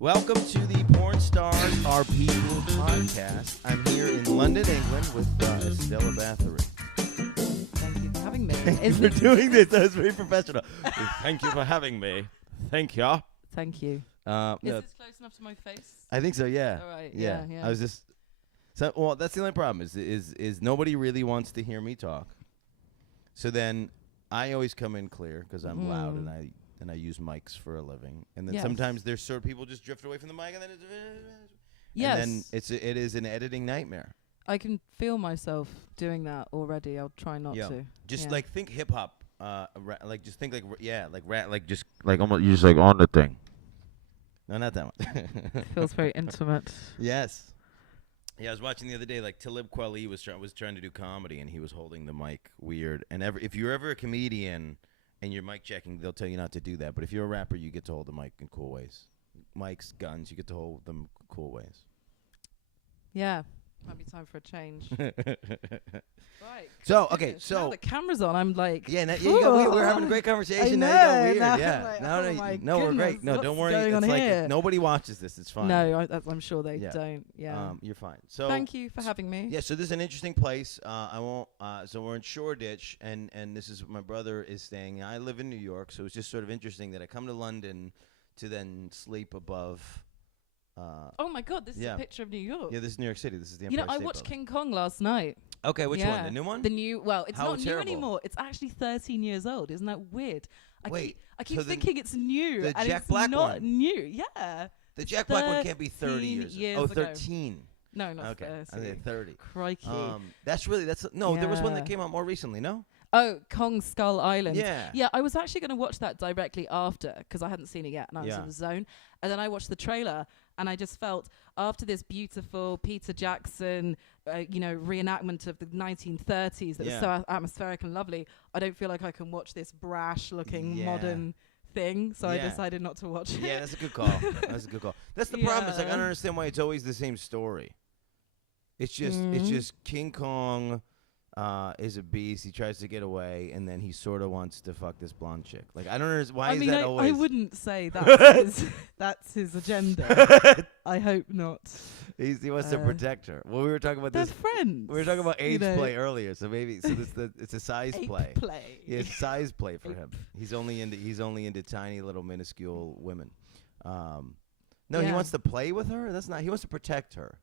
Welcome to the Porn Stars Are People podcast. I'm here in London, England with Estella Bathory. Thank you for having me. Thank you for doing this. That was very professional. Thank you for having me. Thank you. Thank you. No, Is this close enough to my face? I think so, yeah. All right. Yeah. Yeah. I was just... So, well, that's the only problem is nobody really wants to hear me talk. So then I always come in clear because I'm loud and I use mics for a living. And then sometimes there's sort of people just drift away from the mic and then Yes. and then it is an editing nightmare. I can feel myself doing that already. I'll try not to. Just like think hip hop, like just think like just like almost you just like on the thing. No, not that one. Feels very intimate. Yes. Yeah, I was watching the other day. Like Talib Kweli was trying to do comedy, and he was holding the mic weird. And if you're ever a comedian and you're mic checking, they'll tell you not to do that. But if you're a rapper, you get to hold the mic in cool ways. Mics, guns, you get to hold them cool ways. Yeah. Might be time for a change. Right. So okay, Now so the camera's on. I'm like, we're having a great conversation. Now you got weird. Now Yeah. I'm like, No, oh my no, we're goodness, great. No, don't what's worry. going It's on like here? nobody watches this. It's fine. No, I'm sure they Yeah. don't. Yeah. You're fine. So Thank you for having me. yeah, so this is an interesting place. I won't. So we're in Shoreditch, and this is my brother is staying. I live in New York, so it's just sort of interesting that I come to London to then sleep above. Oh my God, this is yeah. a picture of New York. Yeah, this is New York City. This is the You Empire know, I State watched Building. King Kong last night. Okay, which one? The new one? The new. Well, it's How not terrible. new anymore. It's actually 13 years old. Isn't that weird? I Wait, keep so the- thinking it's new, the and Jack it's Black not one? new. Yeah. The Jack Black one can't be 30 years. 13 years Oh, ago. 13. No, not Okay, 30. I said 30. Crikey. There was one that Yeah. came out more recently. No. Oh, Kong Skull Island. Yeah. Yeah, I was actually going to watch that directly after because I hadn't seen it yet and I was in the zone. And then I watched the trailer and I just felt after this beautiful Peter Jackson, reenactment of the 1930s that was so atmospheric and lovely, I don't feel like I can watch this brash-looking modern thing. So I decided not to watch it. Yeah, that's a good call. That's a good call. That's the problem. It's like I don't understand why it's always the same story. It's just King Kong. Is a beast. He tries to get away, and then he sort of wants to fuck this blonde chick. Like I don't understand why is that always. I wouldn't say that's his agenda. I hope not. He wants to protect her. Well, we were talking about They're this. friends. We were talking about age play earlier, so maybe it's a size Ape play. play. Yeah, it's size play for him. He's only into tiny little minuscule women. No, he wants to play with her. That's not. He wants to protect her.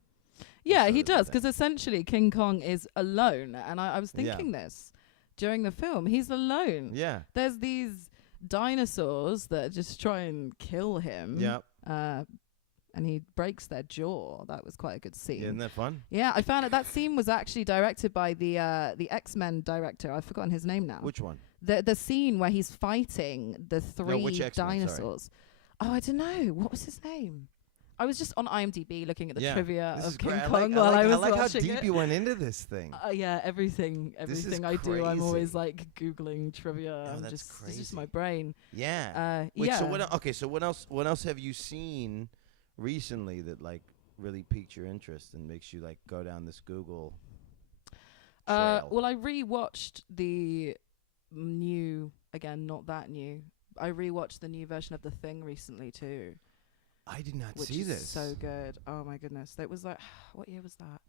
Yeah, he does, because essentially King Kong is alone. And I was thinking this during the film. He's alone. Yeah. There's these dinosaurs that just try and kill him. Yep. And he breaks their jaw. That was quite a good scene. Yeah, isn't that fun? Yeah, I found that scene was actually directed by the X-Men director. I've forgotten his name now. Which one? The scene where he's fighting the three which X-Men, dinosaurs. Oh, I don't know. What was his name? I was just on IMDb looking at the trivia of King Kong while I was watching how deep it. you went into this thing. Yeah, everything I do, I'm always like Googling trivia. Oh, that's It's crazy. just my brain. Yeah. Wait, yeah. So what else have you seen recently that like really piqued your interest and makes you like go down this Google trail? Well, I rewatched the new, again, not that new. I rewatched the new version of The Thing recently too. I did not which see is this. So good. Oh my goodness. That was like, what year was that?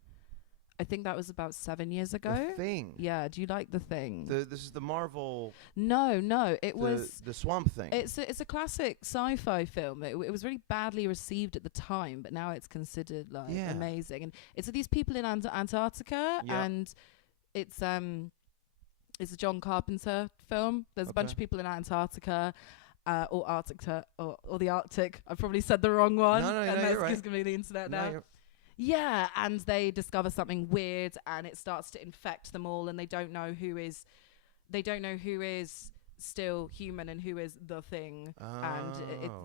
I think that was about 7 years ago. The Thing. Yeah. Do you like The Thing? This is the Marvel. No. It was the Swamp Thing. It's a classic sci-fi film. It was really badly received at the time, but now it's considered like amazing. And it's these people in Antarctica, and it's a John Carpenter film. There's a bunch of people in Antarctica. Or Arctica, or the Arctic. I've probably said the wrong one. No, and you're right. It's going to be the internet now. Yeah, and they discover something weird, and it starts to infect them all, and they don't know who is still human and who is the thing, and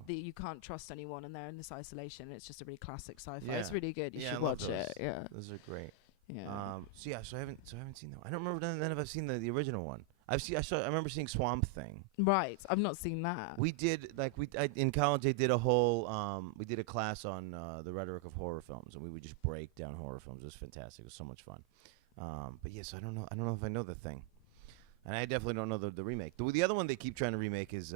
you can't trust anyone, and they're in this isolation. It's just a really classic sci-fi. It's really good. You should watch it. Yeah, those are great. Yeah. So I haven't seen that one. I don't remember none if I've seen the original one. I remember seeing Swamp Thing. Right. I've not seen that. We did in college. I did a whole we did a class on the rhetoric of horror films, and we would just break down horror films. It was fantastic. It was so much fun. But yes, I don't know if I know The Thing. And I definitely don't know the remake. The other one they keep trying to remake is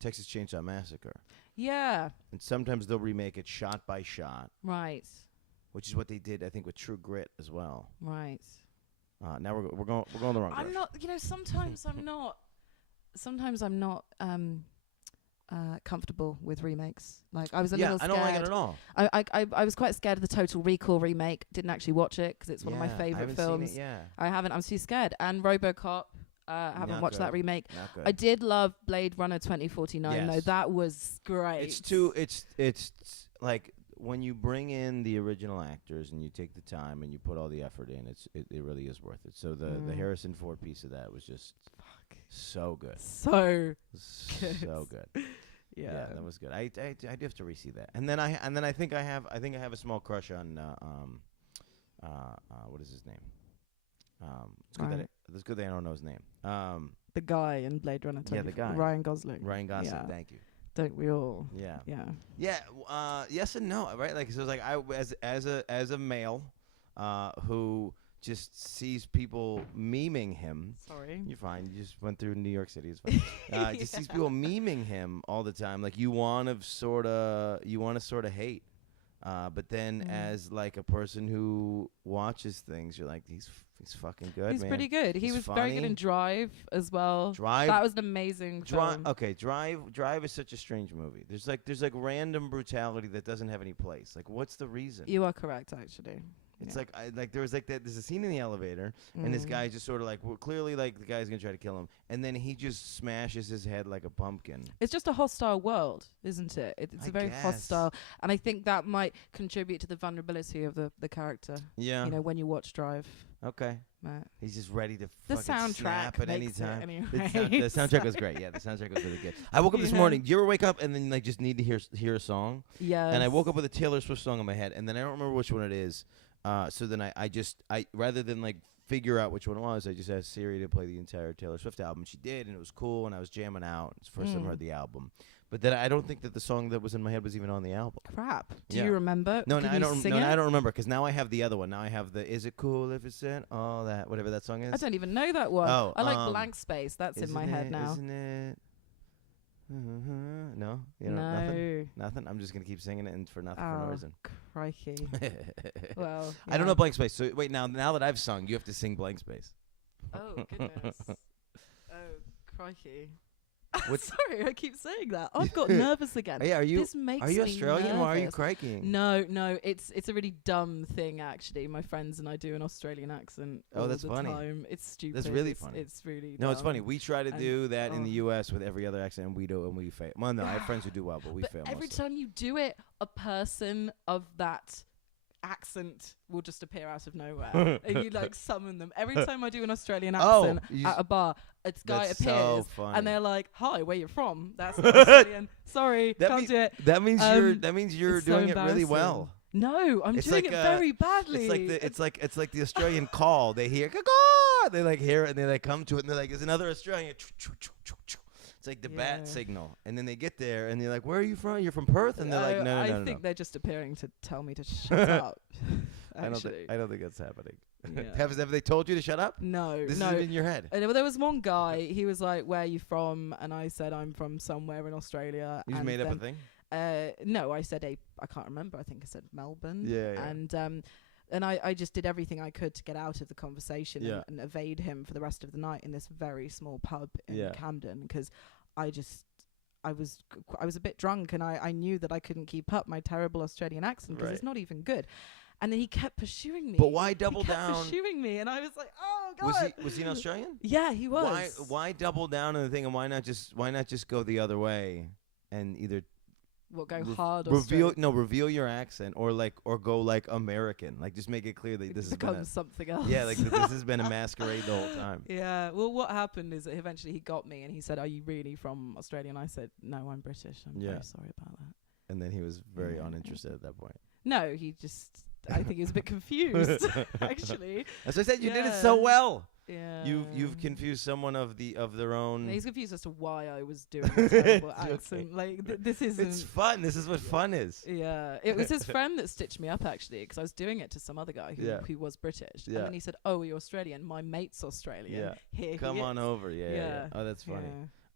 Texas Chainsaw Massacre. Yeah. And sometimes they'll remake it shot by shot. Right. Which is what they did, I think, with True Grit as well. Right. Now we're going the wrong direction. I'm not. Sometimes I'm not. Sometimes I'm not comfortable with remakes. Like I was a little scared. I don't like it at all. I was quite scared of the Total Recall remake. Didn't actually watch it because it's one of my favorite films. Seen it, I haven't. I'm too scared. And RoboCop. Haven't watched that remake. Not good. I did love Blade Runner 2049 though. That was great. It's like when you bring in the original actors and you take the time and you put all the effort in, it really is worth it. So the Harrison Ford piece of that was just so good. So good. Yeah, that was good. I do have to re-see that. And then I think I have a small crush on what is his name? It's good that I don't know his name. The guy in Blade Runner 20. Yeah, the guy. Ryan Gosling. Ryan Gosling, thank you. Don't we all? Yeah. Yeah. Yeah. Yes and no, right? Like, so it's like as a male, who just sees people memeing him. Sorry. You're fine. You just went through New York City. It's fine. Just sees people memeing him all the time. Like, you want to sort of hate. But then as like a person who watches things, you're like, he's fucking good. He's man. Pretty good. He was very good in Drive as well. Drive. That was an amazing film. Okay, Drive is such a strange movie. There's like random brutality that doesn't have any place. Like, what's the reason? You are correct, actually. It's like there was like that. There's a scene in the elevator, and this guy just sort of like, well, clearly like the guy's gonna try to kill him, and then he just smashes his head like a pumpkin. It's just a hostile world, isn't it? It's a very hostile, and I think that might contribute to the vulnerability of the character. Yeah. You know, when you watch Drive. Okay. Right. He's just ready to the fucking soundtrack snap at any time. Anyway. The soundtrack was great. Yeah, the soundtrack was really good. I woke up this morning. Do you ever wake up and then like just need to hear a song? Yeah. And I woke up with a Taylor Swift song in my head, and then I don't remember which one it is. So then I rather than like figure out which one it was, I just asked Siri to play the entire Taylor Swift album. She did, and it was cool, and I was jamming out. It's the first time I heard the album. But then I don't think that the song that was in my head was even on the album. Crap. Do you remember? No, I don't remember, because now I have the other one. Now I have the Is It Cool If It's In? Oh, that, whatever that song is. I don't even know that one. Oh, I like Blank Space. That's in my head now. Isn't it? No? Nothing? I'm just going to keep singing it for nothing, for no reason. Crikey. Well, I don't know Blank Space. So wait, now that I've sung, you have to sing Blank Space. Oh, goodness. Oh, crikey. Sorry, I keep saying that. I've got nervous again. Hey, are you me Australian? nervous. Why are you cracking? No, it's a really dumb thing actually. My friends and I do an Australian accent all that's the funny. time. It's stupid. That's really funny. It's really No, dumb. it's funny. We try to do that in the U.S. with every other accent, and we do, and we fail. Well, no, I have friends who do well, but we fail. Every mostly. time you do it, a person of that accent will just appear out of nowhere and you like summon them. Every time I do an Australian accent at a bar, a guy appears so and they're like, "Hi, where you from?" That's not Australian. Sorry, can't do it. That means you're doing it really well. No, I'm doing it very badly. It's like the Australian call. They hear caw, they like hear it and they like come to it and they're like, "There's another Australian." It's like the bat signal, and then they get there and they're like, "Where are you from? You're from Perth?" And they're like, "No." I think they're just appearing to tell me to shut up. I don't think that's happening. Yeah. Have they told you to shut up? No. This is in your head. There was one guy. He was like, "Where are you from?" And I said, "I'm from somewhere in Australia." You just made up a thing. No, I said I can't remember. I think I said Melbourne. Yeah. And I just did everything I could to get out of the conversation and evade him for the rest of the night in this very small pub in Camden, because I was a bit drunk and I knew that I couldn't keep up my terrible Australian accent because it's not even good. And then he kept pursuing me. But why double down? He kept pursuing me, and I was like, "Oh God!" Was he an Australian? Yeah, he was. Why double down on the thing, and why not just go the other way and either go hard or straight? Reveal your accent or go like American, like just make it clear that this has been something else. Yeah, like this has been a masquerade the whole time. Yeah. Well, what happened is that eventually he got me, and he said, "Are you really from Australia?" And I said, "No, I'm British. I'm very sorry about that." And then he was very uninterested at that point. No, he just. I think he was a bit confused, actually. As I said, you did it so well. Yeah. You've confused someone of their own. He's confused as to why I was doing a terrible accent. Okay. Like this isn't. It's fun. This is what fun is. Yeah, it was his friend that stitched me up actually, because I was doing it to some other guy who was British, and then he said, "Oh, you're Australian. My mate's Australian. Yeah. Here Come he on is." over. Yeah. Oh, that's funny.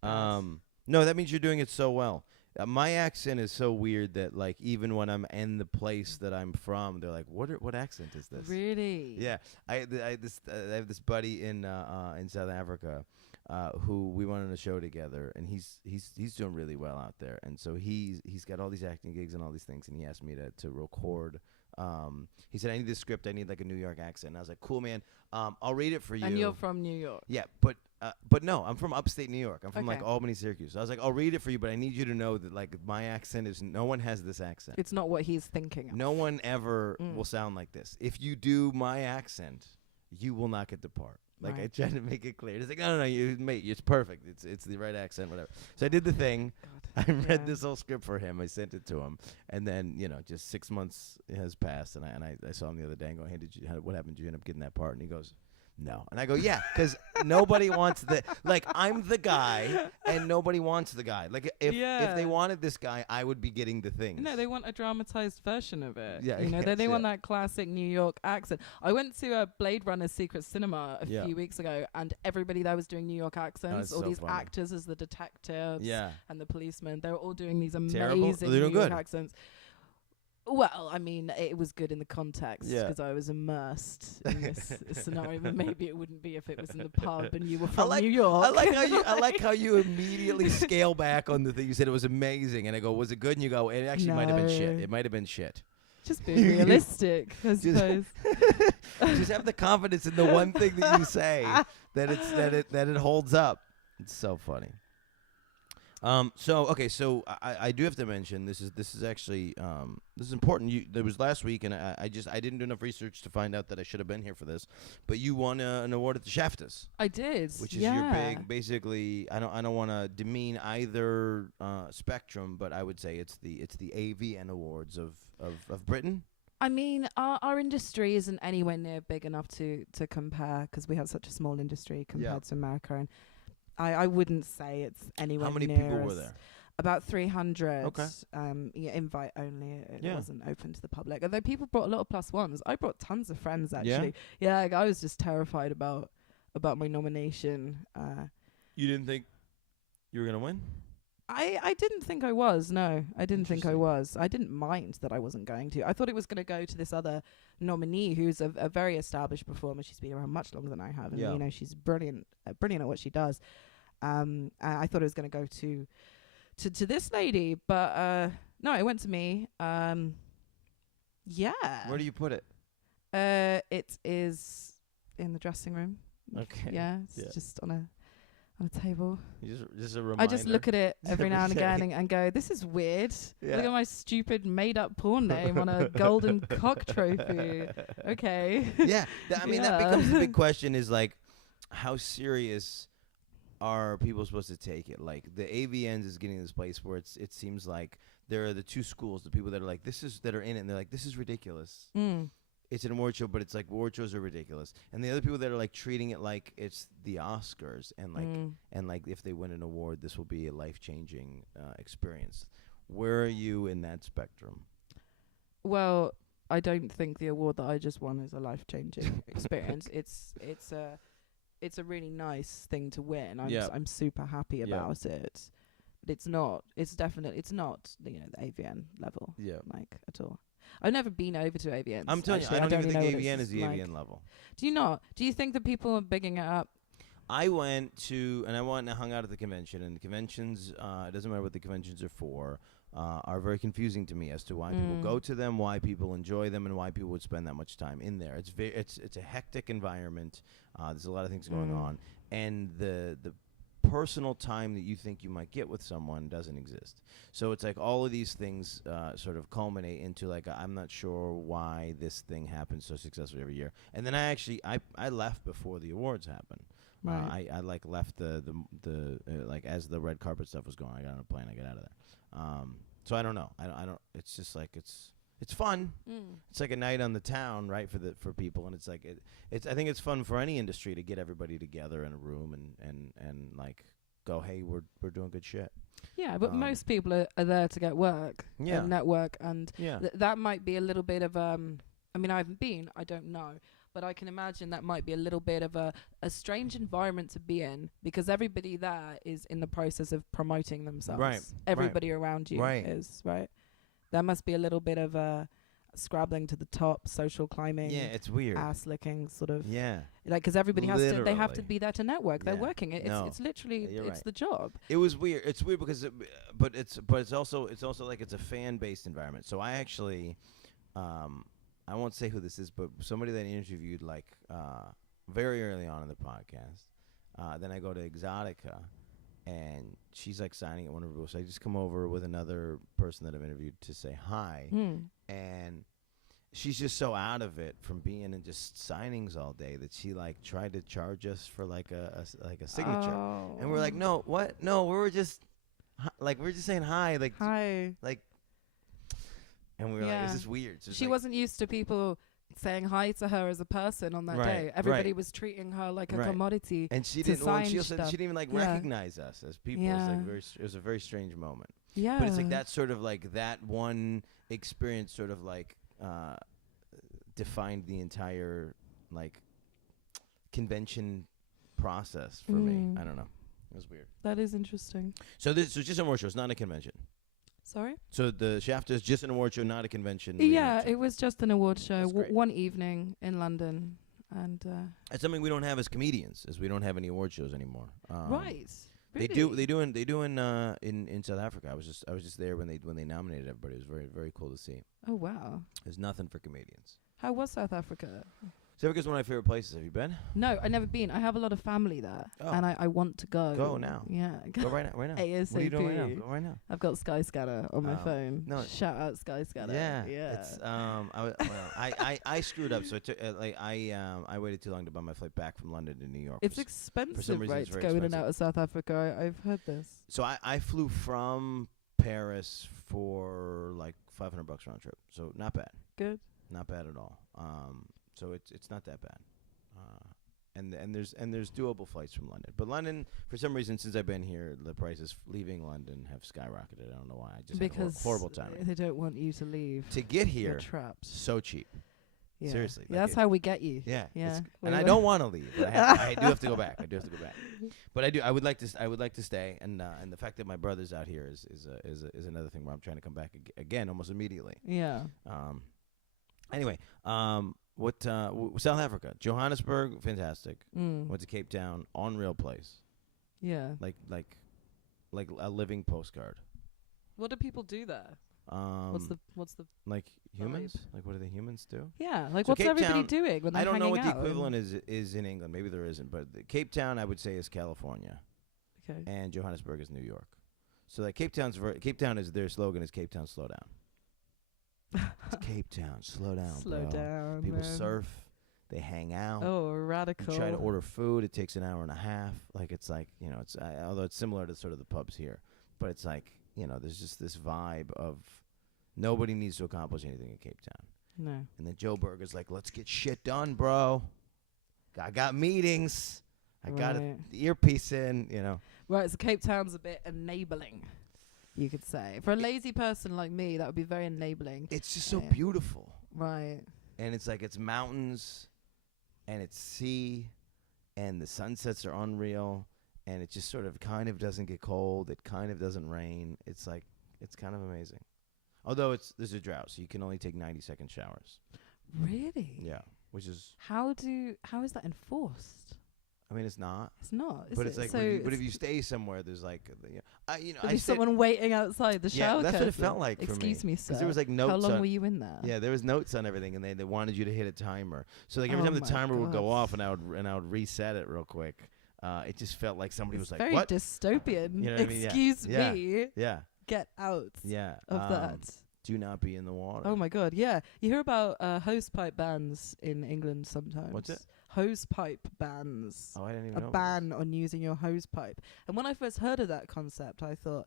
Yeah. No, that means you're doing it so well. My accent is so weird that like even when I'm in the place that I'm from, they're like, "What accent is this?" Really? Yeah, I have this buddy in South Africa, who we went on a show together, and he's doing really well out there, and so he's got all these acting gigs and all these things, and he asked me to record. He said, "I need this script. I need like a New York accent." And I was like, "Cool, man. I'll read it for you." And you're from New York? Yeah, but no, I'm from upstate New York. I'm from like Albany, Syracuse. So I was like, I'll read it for you, but I need you to know that like my accent is, no one has this accent. It's not what he's thinking of. No one ever will sound like this. If you do my accent, you will not get the part. Like I tried to make it clear. It's like, no, mate, it's perfect. It's the right accent, whatever. So I did the thing. I read this whole script for him. I sent it to him, and then just 6 months has passed, and I saw him the other day and go, "Hey, what happened? Did you end up getting that part?" And he goes, "No." And I go, "Yeah, because nobody wants the, like, I'm the guy and nobody wants the guy. Like, if they wanted this guy, I would be getting the things." No, they want a dramatized version of it. Yeah, they want that classic New York accent. I went to a Blade Runner Secret Cinema a few weeks ago, and everybody there was doing New York accents. All these actors as the detectives and the policemen. They were all doing these amazing New York accents. Well, I mean, it was good in the context because I was immersed in this scenario, but maybe it wouldn't be if it was in the pub and you were from New York. I like how you immediately scale back on the thing. You said it was amazing, and I go, "Was it good?" And you go, "It actually might have been shit. It might have been shit." Just being realistic, I suppose. Just have the confidence in the one thing that you say that it holds up. It's so funny. So I do have to mention this is actually this is important. There was last week, and I didn't do enough research to find out that I should have been here for this. But you won an award at the Shaftas. I did, which is your big. Basically, I don't want to demean either spectrum, but I would say it's the AVN Awards of Britain. I mean, our industry isn't anywhere near big enough to compare, because we have such a small industry compared to America, and I wouldn't say it's anywhere near. How many people were there? About 300. Okay. Invite only. It wasn't open to the public. Although people brought a lot of +1s. I brought tons of friends, actually. Yeah, like, I was just terrified about my nomination. You didn't think you were going to win? I didn't think I was. No, I didn't think I was. I didn't mind that I wasn't going to. I thought it was going to go to this other nominee who's a very established performer. She's been around much longer than I have, and she's brilliant at what she does. I thought it was going to go to this lady, but no, it went to me. Yeah. Where do you put it? It is in the dressing room. Okay. Yeah, it's just on a table. Just a reminder. I just look at it every now and again and go, "This is weird. Look at my stupid made-up porn name on a golden cock trophy." Okay. Yeah, I mean that becomes the big question: is like, how serious are people supposed to take it? Like the AVNs is getting to this place where it seems like there are the two schools: the people that are like that are in it, and they're like, "This is ridiculous." It's an award show, but it's like award shows are ridiculous. And the other people that are like treating it like it's the Oscars, and like if they win an award, this will be a life-changing experience. Where are you in that spectrum? Well, I don't think the award that I just won is a life-changing experience. It's a really nice thing to win. I'm super happy about it. But it's not the AVN level, like at all. I've never been over to AVNs. I'm telling you, I don't even think AVN is the AVN level. Do you not? Do you think that people are bigging it up? I went and hung out at the convention, and the conventions, it doesn't matter what the conventions are for, are very confusing to me as to why people go to them, why people enjoy them, and why people would spend that much time in there. It's a hectic environment. There's a lot of things going on, and the personal time that you think you might get with someone doesn't exist. So it's like all of these things sort of culminate into like I'm not sure why this thing happens so successfully every year. And then I left before the awards happened. Right. I like left the like as the red carpet stuff was going. I got on a plane. I got out of there. So I don't know. I don't. It's just like It's fun. Mm. It's like a night on the town, right, for people, and it's like it's. I think it's fun for any industry to get everybody together in a room and like go, hey, we're doing good shit. Yeah, but most people are there to get work and network, and that might be a little bit of I mean, I haven't been, I don't know, but I can imagine that might be a little bit of a strange environment to be in, because everybody there is in the process of promoting themselves. Right. Everybody around you is, right? There must be a little bit of a scrabbling to the top, social climbing. Yeah, it's weird. Ass licking, sort of. Yeah. Like, because everybody has to, they have to Literally. be there to network. They're Yeah. working. It's literally, You're it's right. the job. It was weird. It's weird because, but it's also like it's a fan based environment. So I actually, I won't say who this is, but somebody that I interviewed like very early on in the podcast. Then I go to Exotica, and she's like signing at one of her booths. So I just come over with another person that I've interviewed to say hi, and she's just so out of it from being in just signings all day that she like tried to charge us for like a signature, and we're like, no, what? No, we were just we're just saying hi, like hi, like, and we were like, this is weird. So she like, wasn't used to people saying hi to her as a person on that day. Everybody was treating her like a commodity, and she to didn't. Well, sign she also stuff. she didn't even like recognize us as people. Yeah. It was like it was a very strange moment. Yeah, But it's like that sort of like that one experience sort of like defined the entire like convention process for me. I don't know. It was weird. That is interesting. So this was just an award show. It's not a convention. Sorry? So the Shaft is just an award show, not a convention. Yeah, it was just an award show. That's great. One evening in London. And it's something we don't have as comedians, as we don't have any award shows anymore. right. They Really? They do in South Africa. I was just there when they nominated everybody. It was very, very cool to see. Oh, wow. There's nothing for comedians. How was South Africa? South Africa's one of my favorite places. Have you been? No, I've never been. I have a lot of family there, and I want to go. Go now. Yeah. Go right now. Right now. ASAP. What are you doing right now? Go right now. I've got Skyscanner on my phone. No. Shout out Skyscanner. Yeah. Yeah. It's I screwed up, so it took I waited too long to buy my flight back from London to New York. It's some expensive, reason right, it's to very go in and expensive. out of South Africa. I've heard this. So I flew from Paris for like $500 round trip. So not bad. Good. Not bad at all. So it's not that bad. And there's doable flights from London. But London, for some reason, since I've been here, the prices leaving London have skyrocketed. I don't know why. I just Because had horrible timing. they don't want you to leave. To get You're here, trapped. so cheap. Yeah. Seriously. Yeah, like that's how we get you. Yeah. Yeah. And I don't want to leave. But I do have to go back. But I would like to stay. And the fact that my brother's out here is another thing where I'm trying to come back again almost immediately. Yeah. Anyway, South Africa, Johannesburg, fantastic. Mm. Went to Cape Town, unreal place. Yeah. Like a living postcard. What do people do there? What's the like humans? Like what do the humans do? Yeah, like So what's Cape everybody Town, doing when they're I don't know what hanging the out equivalent is in England. Maybe there isn't, but Cape Town I would say is California, Okay. and Johannesburg is New York. So like Cape Town is their slogan is Cape Town, slow down. It's Cape Town, slow down. Slow bro. down. People man. surf, they hang out. Oh, You radical. try to order food, it takes an hour and a half. Like it's like it's although it's similar to sort of the pubs here, but it's like there's just this vibe of nobody needs to accomplish anything in Cape Town. No. And then Joe Berger's like, let's get shit done, bro. I got meetings. I got Right. the earpiece in. Right, so Cape Town's a bit enabling, you could say. For a lazy person like me, that would be very enabling. It's just so Yeah. beautiful. Right. And it's like it's mountains and it's sea and the sunsets are unreal and it just sort of kind of doesn't get cold. It kind of doesn't rain. It's like it's kind of amazing. Although there's a drought, so you can only take 90-second showers. Really? Yeah, which is How is that enforced? I mean it's not. It's not. Is But it? it's like so but if you stay somewhere there's like there's someone waiting outside the shower. that's what it curtain. felt like for me. Excuse me, sir. Because there was like notes How long on, were you in there? Yeah, there was notes on everything, and they wanted you to hit a timer. So like every Oh time the my timer would go God. off, and I would reset it real quick. It just felt like somebody It's was like, very "What?" dystopian. You know what I mean? Yeah. Excuse Yeah. me. Yeah, Get out yeah. of that. Do not be in the water. Oh my God, yeah. You hear about hose pipe bans in England sometimes. What's it? Hose pipe bans. Oh, I didn't even A know. ban on using your hose pipe. And when I first heard of that concept, I thought,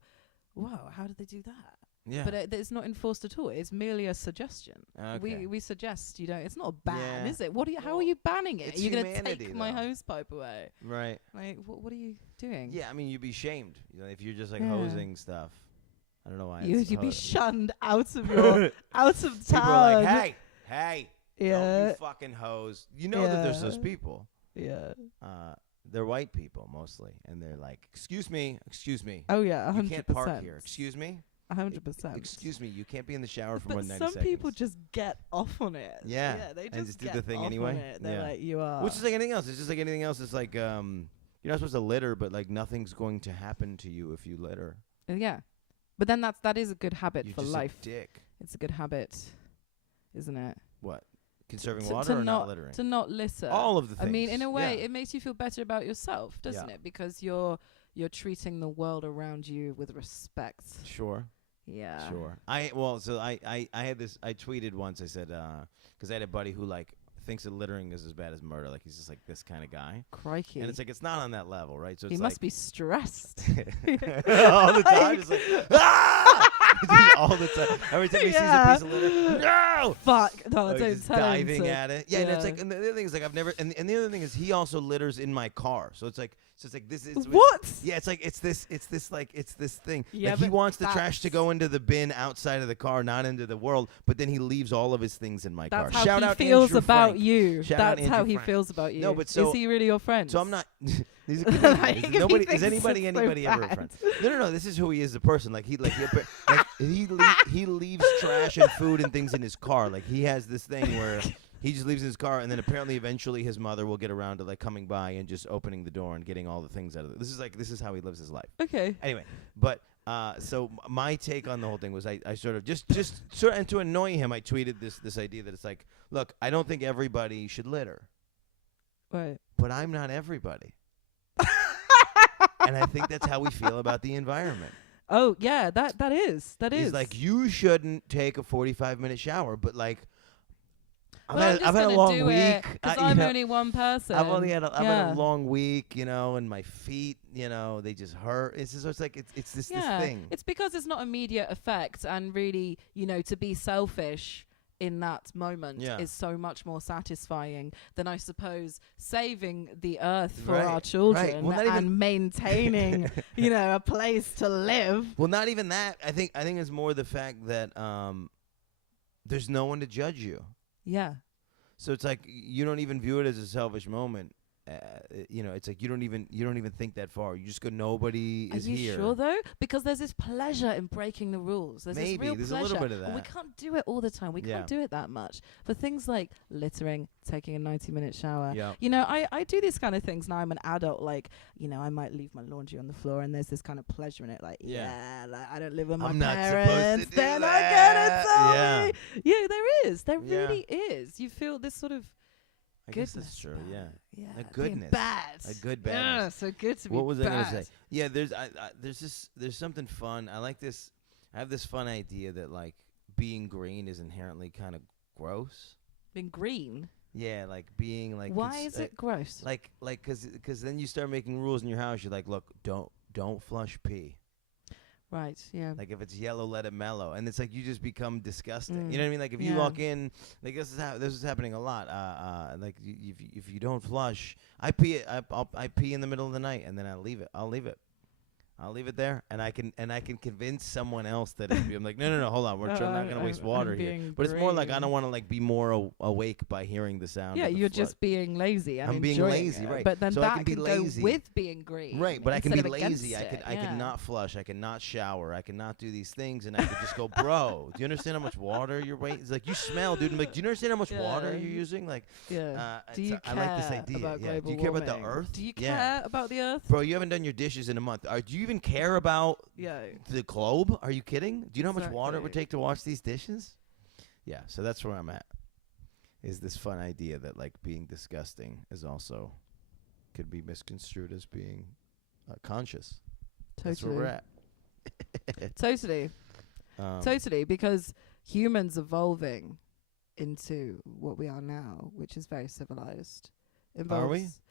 wow, how did they do that? Yeah. But it's not enforced at all. It's merely a suggestion. Okay. We suggest, it's not a ban, Yeah. is it? How are Well, you banning it? it's Are you going to humanity, take my though. hose pipe away? Right. Like, what are you doing? Yeah, I mean, you'd be shamed, if you're just like Yeah. hosing stuff. I don't know why. You'd be shunned out of your out of town. People are like, hey, Yeah. don't you fucking hose. You know that there's those people. Yeah. They're white people mostly, and they're like, excuse me. Oh yeah, 100%. You can't park here. Excuse me. 100%. Excuse me, you can't be in the shower for but more than 90 seconds. some people just get off on it. Yeah. They And just do get the thing off anyway. on it. They're Yeah. like, you are. Which is like anything else. It's just like anything else. It's like you're not supposed to litter, but like nothing's going to happen to you if you litter. Yeah. But then that is a good habit You're for just life. a dick. It's a good habit, isn't it? What? Conserving To- water to or not littering? To not litter. All of the things. I mean, in a way, Yeah. it makes you feel better about yourself, doesn't it? Because you're treating the world around you with respect. Sure. Yeah. Sure. I had this. I tweeted once. I said, because I had a buddy who like thinks that littering is as bad as murder. Like he's just like this kind of guy. Crikey. And it's like it's not on that level, right? So he it's must like be stressed. all the time. Just like just all the time. Every time he sees a piece of litter, no. Fuck. No, He's don't just tell him diving to- at it. Yeah, and it's like, and the other thing is like I've never, and the other thing is he also litters in my car. So it's like this is What? Yeah, it's like it's this thing. Yeah, like he but wants the trash to that's- go into the bin outside of the car, not into the world. But then he leaves all of his things in my That's car. how Shout he out feels Andrew about Frank. you. Shout out That's how Andrew he Frank. feels about you. No, but so- is he really your friend? So I'm not. He's a Like, comedian. if he Nobody is thinks anybody it's so anybody ever a bad. friend. No. This is who he is, the person. Like he leaves trash and food and things in his car. Like he has this thing where he just leaves in his car, and then apparently eventually his mother will get around to like coming by and just opening the door and getting all the things out of it. This is how he lives his life. Okay. Anyway, but so my take on the whole thing was I sort of just sort of, and to annoy him, I tweeted this idea that it's like, look, I don't think everybody should litter, Right. but I'm not everybody. And I think that's how we feel about the environment. Oh yeah, that is. He's like, you shouldn't take a 45-minute shower, but like, Well, I've had a long week. because I'm only one person. I've had a long week, and my feet, they just hurt. It's like it's this thing. It's because it's not immediate effect, and really, to be selfish in that moment is so much more satisfying than, I suppose, saving the earth for our children Well, and maintaining, a place to live. Well, not even that. I think it's more the fact that there's no one to judge you. Yeah. So it's like you don't even view it as a selfish moment. It's like you don't even think that far. You just go, nobody is here. Are here. you sure though? Because there's this pleasure in breaking the rules. There's Maybe this real there's pleasure. a little bit of that. And we can't do it all the time. We can't do it that much. For things like littering, taking a 90-minute shower. Yeah. I do these kind of things now. I'm an adult. Like, I might leave my laundry on the floor, and there's this kind of pleasure in it. Like, like, I don't live with my I'm not parents. supposed to do They're not that. gonna tell Yeah. me. Yeah, there is. There Yeah. really is. You feel this sort of I guess goodness. that's true. about Yeah. it. Yeah. A being goodness. bad. A good Yeah, badness. so good to be What was I bad. gonna say? Yeah, there's something fun. I like this. I have this fun idea that like being green is inherently kind of gross. Being green. Yeah, like being like. Why is it gross? Like, cause then you start making rules in your house. You're like, look, don't flush pee. Right. Yeah. Like if it's yellow, let it mellow, and it's like you just become disgusting. Mm. You know what I mean? Like if you Yeah. walk in, like this is happening a lot. Like if you don't flush, I pee in the middle of the night, and then I'll leave it. I'll leave it there, and I can convince someone else that I'm like, no, hold on, we're not going to waste water here. But it's more like I don't want to like be more awake by hearing the sound. Yeah, of the you're flood. just being lazy. And I'm being enjoying lazy, it. right. But then So I that can be go lazy. with being green. Right, but I can be instead of against lazy. I it. could Yeah. not flush. I cannot shower. I cannot do these things, and I could just go, bro. Do you understand how much water you're wasting? It's like you smell, dude. I'm like, do you understand how much water you're using? Like, Yeah. Do you I care like this idea. about Yeah. global Do you care about the warming? earth? Do you Yeah. care about the earth? Bro, you haven't done your dishes in a month. Do you even care about Yeah. the globe? Are you kidding? Do you know how much water it would Exactly. take to wash these dishes? Yeah, so that's where I'm at. Is this fun idea that like being disgusting is also could be misconstrued as being conscious. That's where we're at. Totally. Totally, because humans evolving into what we are now, which is very civilized. Are we? involves-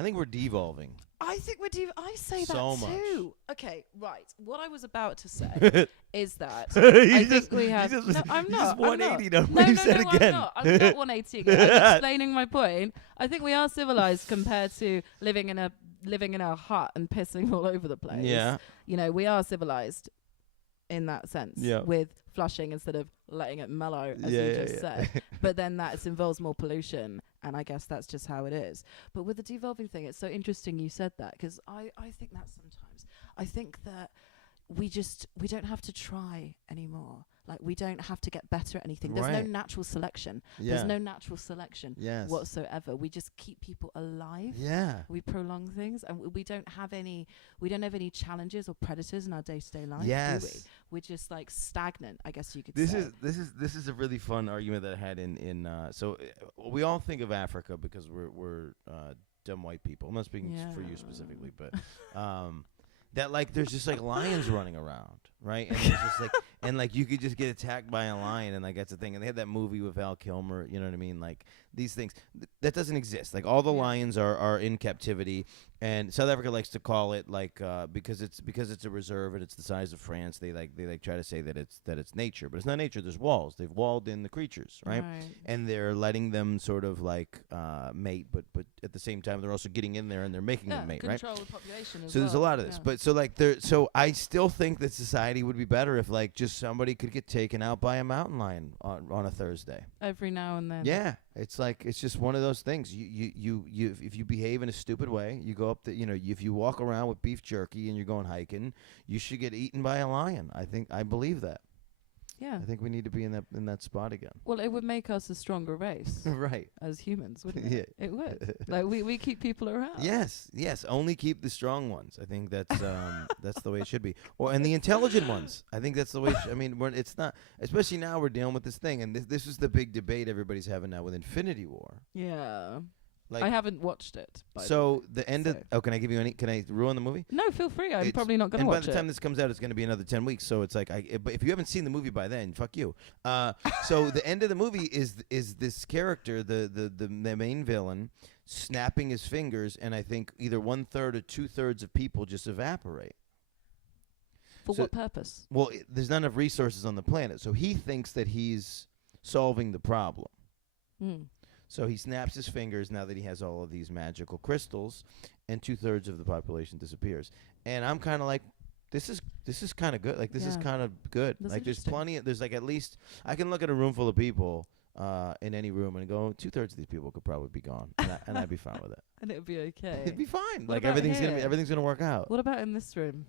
I think we're devolving. I think I say So that much. too. Okay, right. What I was about to say is that I think we have. No, I'm you not. just 180 them. No, You no, said no, again. I'm not 180. I'm explaining my point. I think we are civilized compared to living in a hut and pissing all over the place. Yeah. You know, we are civilized in that sense. Yeah. With flushing instead of letting it mellow, as Yeah, you yeah, just yeah. said. But then that involves more pollution, and I guess that's just how it is. But with the devolving thing, it's so interesting you said that, because I think that sometimes. I think that we don't have to try anymore. Like, we don't have to get better at anything. There's no Right. natural selection. Yeah. There's no natural selection Yes. whatsoever. We just keep people alive. Yeah. We prolong things, and we don't have any challenges or predators in our day-to-day life, do we? Yes. We're just like stagnant, I guess you could This say. is a really fun argument that I had in so we all think of Africa because we're dumb white people. I'm not speaking for you specifically, but that like there's just like lions running around, right? And it's just like and like you could just get attacked by a lion, and like that's the thing. And they had that movie with Val Kilmer, you know what I mean? Like these things that doesn't exist. Like all the lions are in captivity, and South Africa likes to call it like because it's a reserve and it's the size of France. They try to say that it's nature, but it's not nature. There's walls. They've walled in the creatures, right? And they're letting them sort of like mate, but at the same time they're also getting in there and they're making them mate, right? Control the population as So there's a lot of this, but so I still think that society would be better if like just somebody could get taken out by a mountain lion on a Thursday. Every now and then. Yeah, it's just one of those things. You if you behave in a stupid way, you go up the if you walk around with beef jerky and you're going hiking, you should get eaten by a lion. I believe that. Yeah. I think we need to be in that spot again. Well, it would make us a stronger race. Right. As humans, wouldn't it? Yeah. It would. Like we keep people around. Yes. Only keep the strong ones. I think that's that's the way it should be. And the intelligent ones. I think that's the way. It's not. Especially now we're dealing with this thing, and this is the big debate everybody's having now with Infinity War. Yeah. Like, I haven't watched it. Can I give you any? Can I ruin the movie? No, feel free. I'm probably not going to watch it. And by the time this comes out, it's going to be another 10 weeks. So it's like, but if you haven't seen the movie by then, fuck you. So the end of the movie is this character, the main villain, snapping his fingers, and I think either 1/3 or 2/3 of people just evaporate. For what purpose? Well, there's not enough resources on the planet, so he thinks that he's solving the problem. So he snaps his fingers now that he has all of these magical crystals, and 2/3 of the population disappears. And I'm kind of like, this is kind of good. Like this is kind of good. That's like there's like at least I can look at a room full of people in any room and go 2/3 of these people could probably be gone, and I'd be fine with it. And it would be okay. It'd be fine. What Like about everything's gonna work out. What about in this room?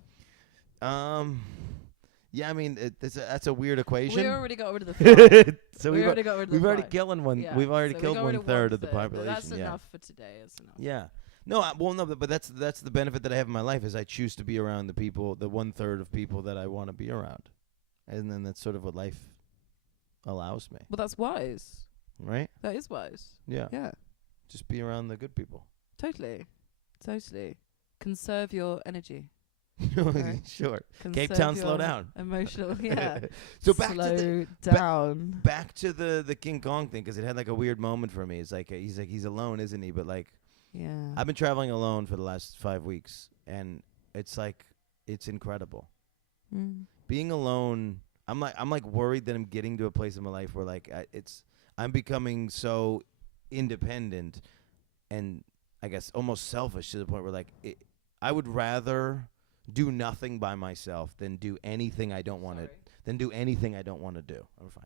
Yeah, I mean that's a weird equation. We already got rid of the fight. So we've already got rid of the we've already fight. killed one. Yeah. We've already So killed we got rid 1/3 of the 1/3, population. but that's yeah. enough for today. It's enough. Yeah. No, but that's the benefit that I have in my life is I choose to be around the people, the 1/3 of people that I want to be around, and then that's sort of what life allows me. Well, that's wise. Right? That is wise. Yeah. Yeah. Just be around the good people. Totally. Conserve your energy. Right. Sure. Cape Conserve Town, your slow down. Emotional, yeah. So back slow to down. back to the King Kong thing, because it had like a weird moment for me. It's like he's alone, isn't he? But like, Yeah. I've been traveling alone for the last 5 weeks, and it's like it's incredible. Being alone, I'm like worried that I'm getting to a place in my life where like I'm becoming so independent and I guess almost selfish to the point where like I would rather do nothing by myself than do anything I don't want to do. I'm fine.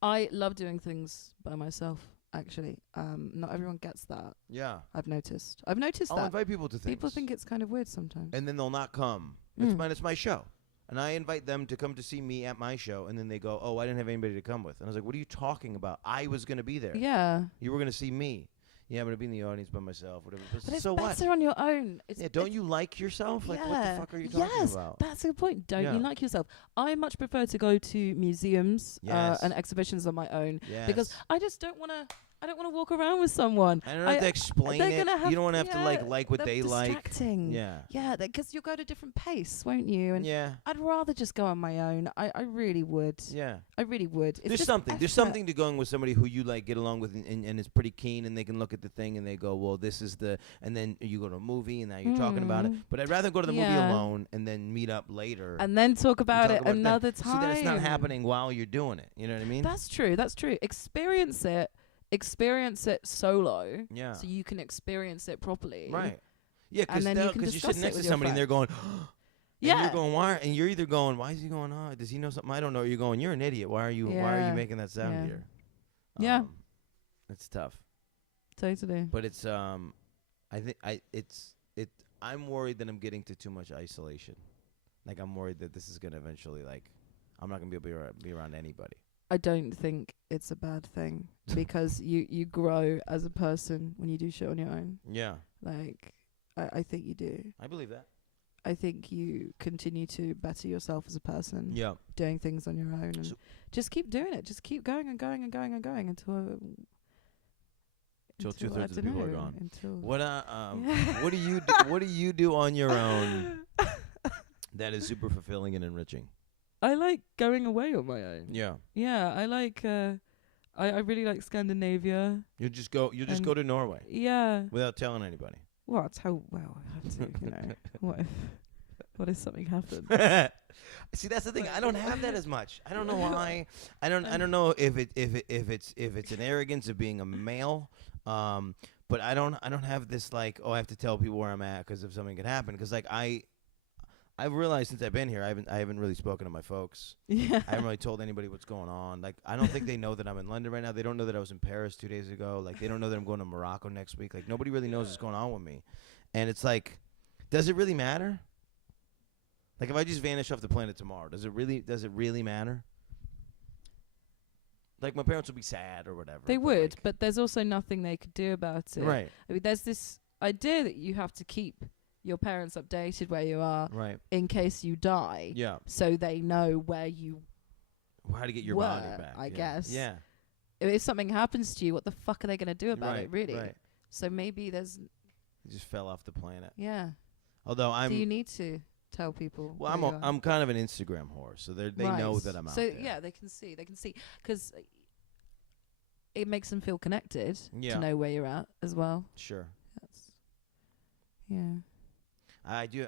I love doing things by myself, actually. Not everyone gets that. Yeah. I've noticed I'll that. invite people to things. People think it's kind of weird sometimes. And then they'll not come. It's my show. And I invite them to come to see me at my show, and then they go, "Oh, I didn't have anybody to come with." And I was like, "What are you talking about? I was going to be there. Yeah. You were going to see me. Yeah, I'm going to be in the audience by myself, whatever." But it's so better what? on your own. Don't you like yourself? Like, what the fuck are you talking about? That's the point. Don't Yeah. you like yourself? I much prefer to go to museums Yes. and exhibitions on my own Yes. because I just don't want to I don't want to walk around with someone. I don't have to explain they're it. gonna have, You don't have to like what they're they distracting. like. Yeah. Yeah, because you'll go at a different pace, won't you? And Yeah. I'd rather just go on my own. I really would. Yeah. I really would. It's There's just something. effort. There's something to going with somebody who you like get along with and is pretty keen, and they can look at the thing and they go, well, this is the, and then you go to a movie and now you're talking about it. But I'd rather go to the movie alone and then meet up later. And then talk about it another time. So that it's not happening while you're doing it. You know what I mean? That's true. That's true. Experience it solo. Yeah. So you can experience it properly. Right. Yeah, And then you can because you're sitting discuss it next to with your somebody and they're going, Yeah. and you're going, why? And you're either going, why is he going on? Does he know something I don't know? Or you're going, you're an idiot. Why are you making that sound here? Yeah. It's tough. Totally. But it's I'm worried that I'm getting to too much isolation. Like I'm worried that this is gonna eventually I'm not gonna be able to be around anybody. I don't think it's a bad thing because you grow as a person when you do shit on your own. Yeah. Like, I think you do. I believe that. I think you continue to better yourself as a person. Yeah. Doing things on your own and just keep doing it. Just keep going and going and going and going until 2/3 of the people are gone. Until What do you do, what do you do on your own that is super fulfilling and enriching? I like going away on my own. Yeah. Yeah, I like I really like Scandinavia. You just go to Norway. Yeah. Without telling anybody. Well, I have to, you know. What if something happened? See, that's the thing. I don't have that as much. I don't know why. I don't know if it's an arrogance of being a male. But I don't have this I have to tell people where I'm at because if something could happen. Because I've realized since I've been here, I haven't really spoken to my folks. Yeah. I haven't really told anybody what's going on. I don't think they know that I'm in London right now. They don't know that I was in Paris 2 days ago. They don't know that I'm going to Morocco next week. Nobody really knows what's going on with me. And it's does it really matter? If I just vanish off the planet tomorrow, does it really matter? My parents would be sad or whatever. They would, but there's also nothing they could do about it. Right. I mean, there's this idea that you have to keep your parents updated where you are, right, in case you die. Yeah. So they know where you how to get your were, body back. I guess. Yeah. If something happens to you, what the fuck are they going to do about right, it, really? Right. So maybe there's... You just fell off the planet. Yeah. Although do you need to tell people? Well, I'm kind of an Instagram whore, so they know that I'm out there. So, yeah, they can see. Because it makes them feel connected to know where you're at as well. Sure. Yeah. I do.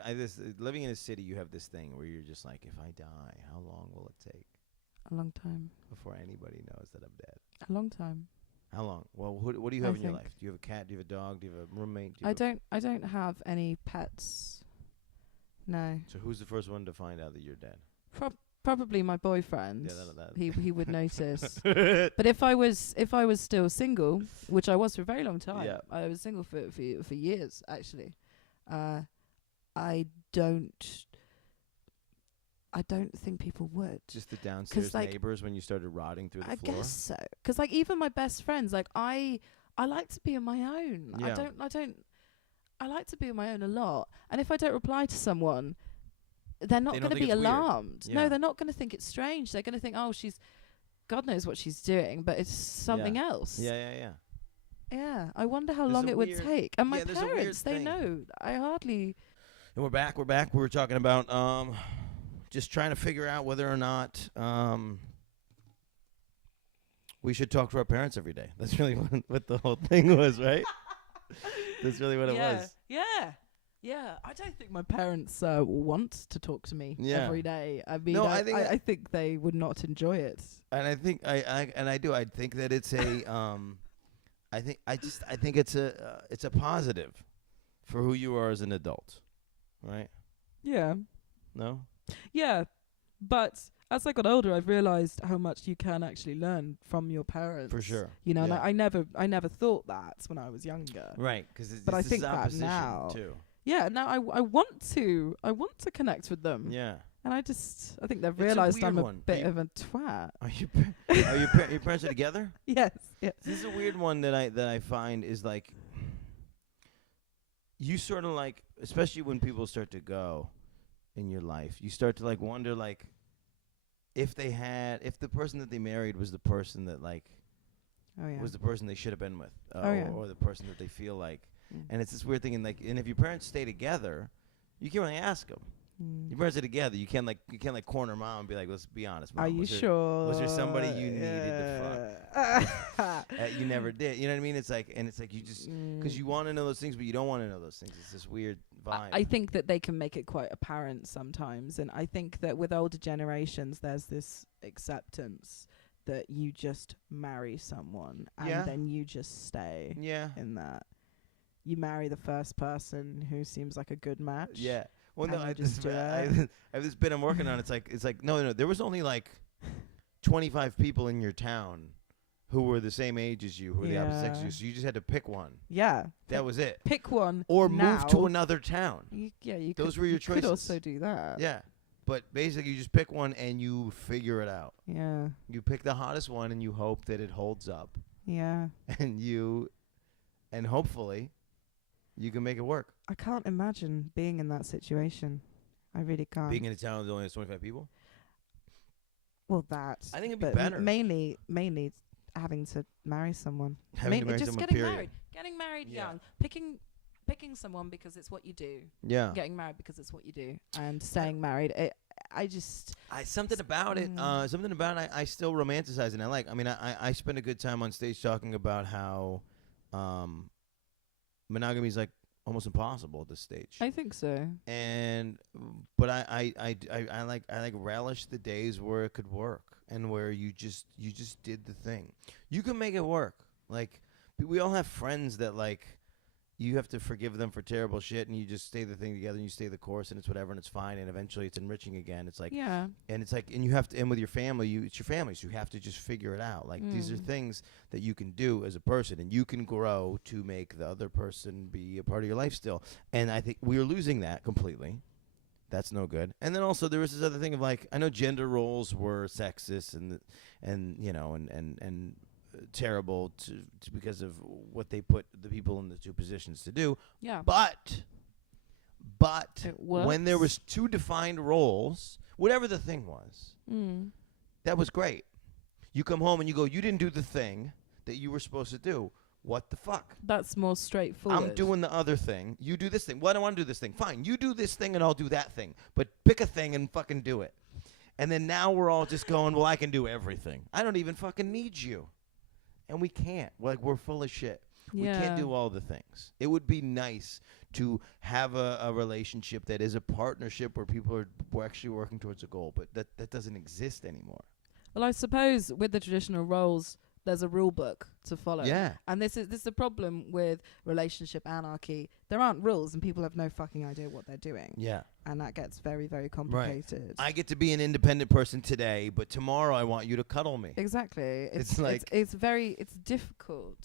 Living in a city, you have this thing where you're just if I die, how long will it take? A long time. Before anybody knows that I'm dead. A long time. How long? Well, what do you have in your life? Do you have a cat? Do you have a dog? Do you have a roommate? I don't have any pets. No. So who's the first one to find out that you're dead? Probably my boyfriend. Yeah, he would notice. But if I was still single, which I was for a very long time, I was single for years actually. I don't think people would. Just the downstairs neighbors when you started rotting through the floor? I guess so. Because even my best friends, I like to be on my own. Yeah. I like to be on my own a lot. And if I don't reply to someone, they're not going to be alarmed. Yeah. No, they're not going to think it's strange. They're going to think, oh, God knows what she's doing, but it's something else. Yeah. Yeah, I wonder how long it would take. And my parents, they know. I hardly... And we're back. We were talking about just trying to figure out whether or not we should talk to our parents every day. That's really what the whole thing was, right? That's really what it was. Yeah. I don't think my parents want to talk to me every day. I mean, no, I think they would not enjoy it. And I think I do. I think that it's a I think it's a positive for who you are as an adult, right? Yeah. No? Yeah, but as I got older, I've realized how much you can actually learn from your parents. For sure. You know, and I never thought that when I was younger. Right, but I think that now too. Yeah, now I want to connect with them. Yeah. And I think they've realized I'm a bit of a twat. Are your parents are together? Yes. This is a weird one that I find is you sort of especially when people start to go in your life, you start to wonder if the person that they married was the person that Oh yeah. was the person they should have been with, Oh, yeah. or the person that they feel like. Mm. And it's this weird thing, and like, and if your parents stay together, you can't really ask them. Your parents are together. You can't like corner mom and be like, let's be honest, Mom. Are you sure? Was there somebody you needed to fuck? You never did. You know what I mean? It's like you just because you want to know those things, but you don't want to know those things. It's this weird vibe. I think that they can make it quite apparent sometimes, and I think that with older generations, there's this acceptance that you just marry someone and then you just stay. Yeah. In that, you marry the first person who seems like a good match. Yeah. Well, no, And I you just do I it. have this bit I'm working on. It's like no. There was only like 25 people in your town who were the same age as you, who were the opposite sex as you. So you just had to pick one. Yeah. That was it. Pick one. Or now. move to another town. You Those could, were your you choices. could also do that. Yeah. But basically, you just pick one and you figure it out. Yeah. You pick the hottest one and you hope that it holds up. Yeah. And hopefully, you can make it work. I can't imagine being in that situation. I really can't. Being in a town that only has 25 people? Well, that. I think it'd be but better. Mainly having to marry someone. Having to marry just someone, getting period. married Yeah. young, picking someone because it's what you do. Yeah. Getting married because it's what you do, and staying married. Something about it. I still romanticize and I like. I mean, I spend a good time on stage talking about how monogamy is like almost impossible at this stage. I think so. But I like relish the days where it could work and where you just did the thing. You can make it work. Like we all have friends that like you have to forgive them for terrible shit and you just stay the thing together and you stay the course and it's whatever and it's fine and eventually it's enriching again. It's like yeah. And it's like and you have to and with your family, it's your family, so you have to just figure it out. Like these are things that you can do as a person and you can grow to make the other person be a part of your life still. And I think we're losing that completely. That's no good. And then also there was this other thing of like I know gender roles were sexist and you know and terrible to because of what they put the people in the two positions to do. Yeah. But when there was two defined roles, whatever the thing was, that was great. You come home and you go, you didn't do the thing that you were supposed to do. What the fuck? That's more straightforward. I'm doing the other thing. You do this thing. Well, I don't want to do this thing. Fine. You do this thing and I'll do that thing. But pick a thing and fucking do it. And then now we're all just going, well, I can do everything. I don't even fucking need you. And we can't. We're full of shit. Yeah. We can't do all the things. It would be nice to have a relationship that is a partnership where people are actually working towards a goal, but that doesn't exist anymore. Well, I suppose with the traditional roles, there's a rule book to follow. Yeah. And this is the problem with relationship anarchy. There aren't rules and people have no fucking idea what they're doing. Yeah. And that gets very, very complicated. Right. I get to be an independent person today, but tomorrow I want you to cuddle me. Exactly. It's like it's difficult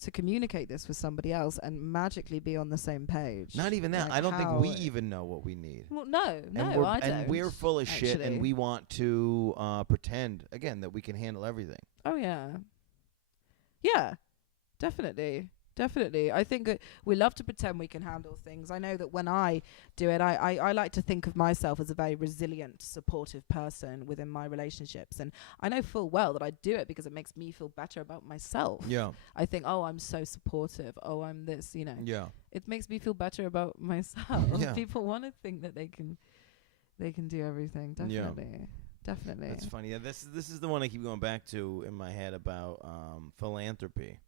to communicate this with somebody else and magically be on the same page. Not even that. Like I don't think we even know what we need. Well, no, I don't. And we're full of shit, actually. and we want to pretend, again, that we can handle everything. Oh, yeah. Yeah, definitely. I think we love to pretend we can handle things. I know that when I do it, I like to think of myself as a very resilient, supportive person within my relationships. And I know full well that I do it because it makes me feel better about myself. Yeah. I think, oh, I'm so supportive. Oh, I'm this, you know. Yeah. It makes me feel better about myself. Yeah. People want to think that they can do everything. Definitely. Yeah. Definitely. That's funny. Yeah, this is the one I keep going back to in my head about philanthropy.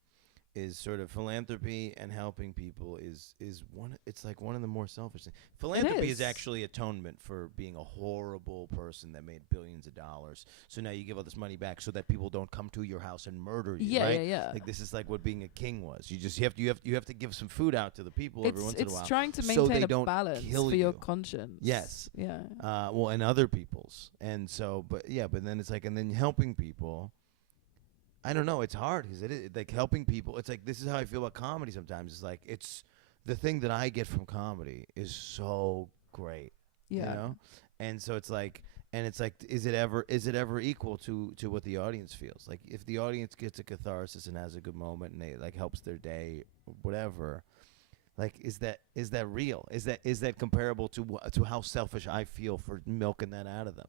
Is sort of philanthropy and helping people is one. It's like one of the more selfish things. Philanthropy is actually atonement for being a horrible person that made billions of dollars. So now you give all this money back so that people don't come to your house and murder you. Yeah, right? yeah. Like this is like what being a king was. You have to give some food out to the people every once in a while. It's trying to so maintain they don't balance kill for your you. conscience. Yes. Yeah. Well, and other people's, and so, but then it's like, and then helping people. I don't know. It's hard because like helping people. It's like this is how I feel about comedy sometimes. It's like it's the thing that I get from comedy is so great. Yeah. You know, and so it's like, is it ever equal to what the audience feels? Like if the audience gets a catharsis and has a good moment and they like helps their day, or whatever. Like is that real? Is that comparable to how selfish I feel for milking that out of them?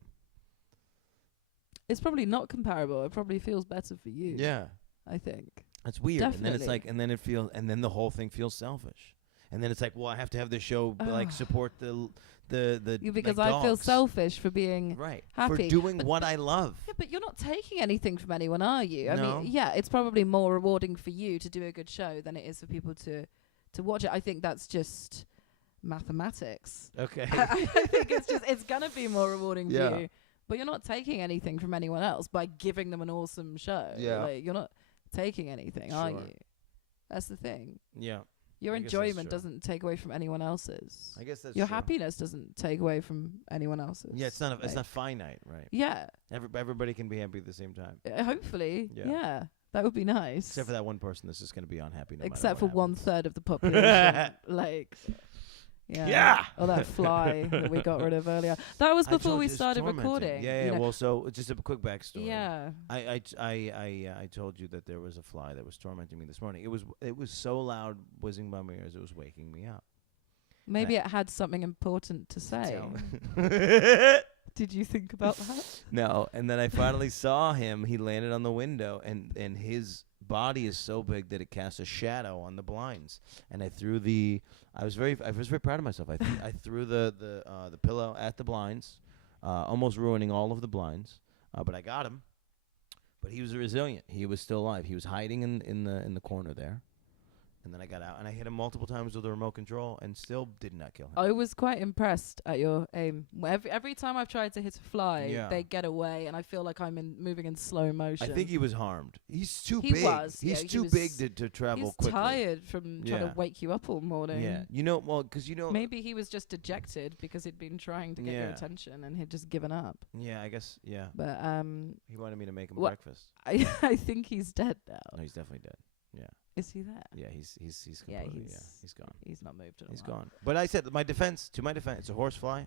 It's probably not comparable. It probably feels better for you. Yeah. I think. That's weird. Definitely. And then it's like, and then the whole thing feels selfish. And then it's like, well, I have to have the show like support the because like I feel dogs. selfish for being happy. For doing what I love. Yeah, but you're not taking anything from anyone, are you? I No. mean, yeah, it's probably more rewarding for you to do a good show than it is for people to watch it. I think that's just mathematics. Okay. I think it's gonna be more rewarding for you. But you're not taking anything from anyone else by giving them an awesome show. Yeah. Like, you're not taking anything, are Sure. you? That's the thing. Yeah. Your I guess that's enjoyment true. doesn't take away from anyone else's. I guess that's Your true. happiness doesn't take away from anyone else's. Yeah, it's not Like, not finite, right? yeah. Everybody can be happy at the same time. Hopefully. Yeah. Yeah. That would be nice. Except for that one person that's just going to be unhappy no Except matter for what happens. 1/3 of the population. Like, Yeah. Or that fly that we got rid of earlier. That was I before told we you it's started tormenting. recording. Yeah, you know. Well, so just a quick backstory. Yeah. I told you that there was a fly that was tormenting me this morning. It was so loud, whizzing by my ears, it was waking me up. Maybe it had something important to say. Did you think about that? No, and then I finally saw him. He landed on the window, and his body is so big that it casts a shadow on the blinds. And I was very proud of myself. I threw the pillow at the blinds, almost ruining all of the blinds. But I got him. But he was resilient. He was still alive. He was hiding in the corner there. And then I got out, and I hit him multiple times with the remote control, and still did not kill him. I was quite impressed at your aim. Every time I've tried to hit a fly, Yeah. they get away, and I feel like I'm moving in slow motion. I think he was harmed. He's too He big. was, He's yeah, too big to travel He's quickly. tired from trying Yeah. to wake you up all morning. Yeah, because Maybe he was just dejected because he'd been trying to get your Yeah. attention and he'd just given up. Yeah, I guess. Yeah, But he wanted me to make him Wha- breakfast. I think he's dead now. No, he's definitely dead. Yeah, Is he there? yeah, he's Yeah, completely, he's gone. He's not moved in a He's while. gone. But I said to my defense, it's a horsefly.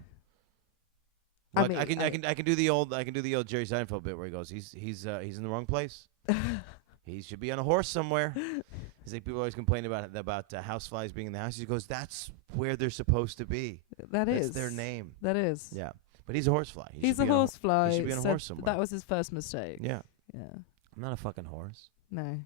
I Like, mean, I can do the old Jerry Seinfeld bit where he goes, he's in the wrong place. He should be on a horse somewhere. He's like, people always complain about houseflies being in the house. He goes, that's where they're supposed to be. That's their name. That is. Yeah, but he's a horsefly. He's a horsefly. He should be on a horse somewhere. That was his first mistake. Yeah, Yeah. I'm not a fucking horse. No.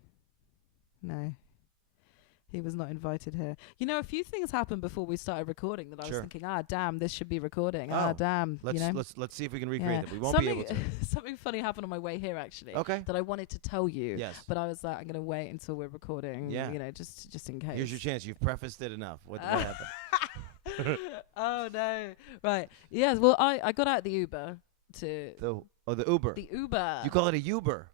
He was not invited here. You know, a few things happened before we started recording that I was Sure. thinking, damn, this should be recording. Oh, Damn. Let's see if we can recreate Yeah. that. We won't be able to. Something funny happened on my way here, actually. Okay. That I wanted to tell you. Yes. But I was like, I'm going to wait until we're recording. Yeah. You know, just in case. Here's your chance. You've prefaced it enough. What happened? Oh, no. Right. Yes. Well, I got out the Uber to... The Uber. The Uber. You call it a Uber.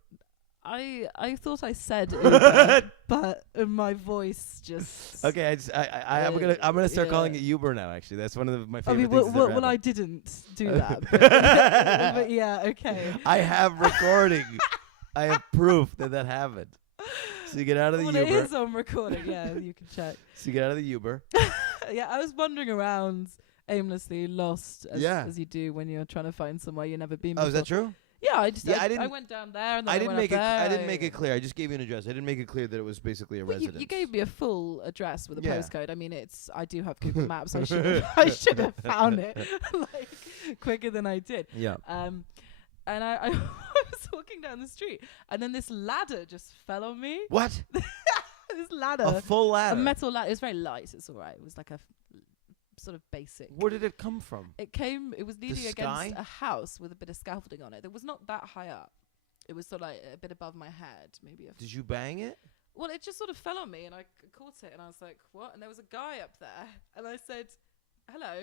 I thought I said Uber, but my voice just... Okay, I'm gonna start calling it Uber now. Actually, that's one of my favorite things. Well, I didn't do that. But yeah, okay. I have recording. I have proof that happened. So you get out of the It Uber. is on recording. Yeah, you can check. So you get out of the Uber. Yeah, I was wandering around aimlessly, lost, as you do when you're trying to find somewhere you've never been before. Oh, is that true? Yeah, I went down there and then I didn't went make up there. I didn't make it clear. I just gave you an address. I didn't make it clear that it was basically a residence. You gave me a full address with a Yeah. postcode. I mean, I do have Google Maps. I should have found it like quicker than I did. Yeah. And I was walking down the street, and then this ladder just fell on me. What? This ladder, A full ladder. a metal ladder. It's very light. It's all right. It was like a sort of basic. Where did it come from? It was leaning against sky? a house with a bit of scaffolding on it. It was not that high up. It was sort of like a bit above my head, maybe. Did you bang it? Well, it just sort of fell on me, and I caught it, and I was like, what? And there was a guy up there, and I said, hello.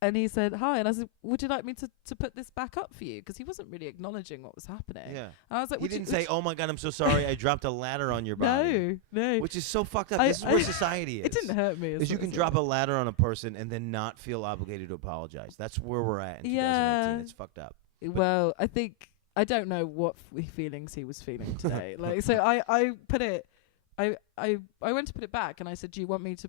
And he said, hi. And I said, would you like me to put this back up for you? Because he wasn't really acknowledging what was happening. Yeah. And I was like, He didn't say, oh my God, I'm so sorry. I dropped a ladder on your body. No. Which is so fucked up. This is where society is. It didn't hurt me. Is you can drop a ladder on a person and then not feel obligated to apologize. That's where we're at in 2018. It's fucked up. Well, I don't know what feelings he was feeling today. Like, so I put it, I went to put it back, and I said, do you want me to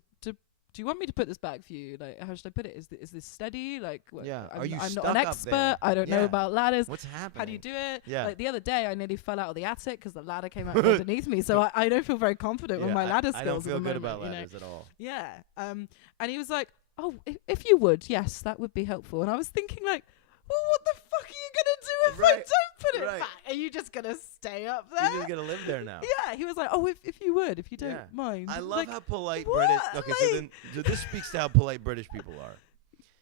put this back for you? Like, how should I put it? Is this steady? Like, what, Yeah. I'm, Are you I'm stuck not an up expert. there? I don't know Yeah. about ladders. What's happening? How do you do it? Yeah. Like the other day, I nearly fell out of the attic because the ladder came out from underneath me. So I don't feel very confident with my ladder skills. I don't feel at the good moment, about ladders at all. Yeah. And he was like, oh, if you would, yes, that would be helpful. And I was thinking like, well, what the fuck are you gonna do if I don't put it back? Are you just gonna stay up there? You're just gonna live there now. Yeah, he was like, oh, if you don't mind. I love how polite what? British. Okay, so this speaks to how polite British people are,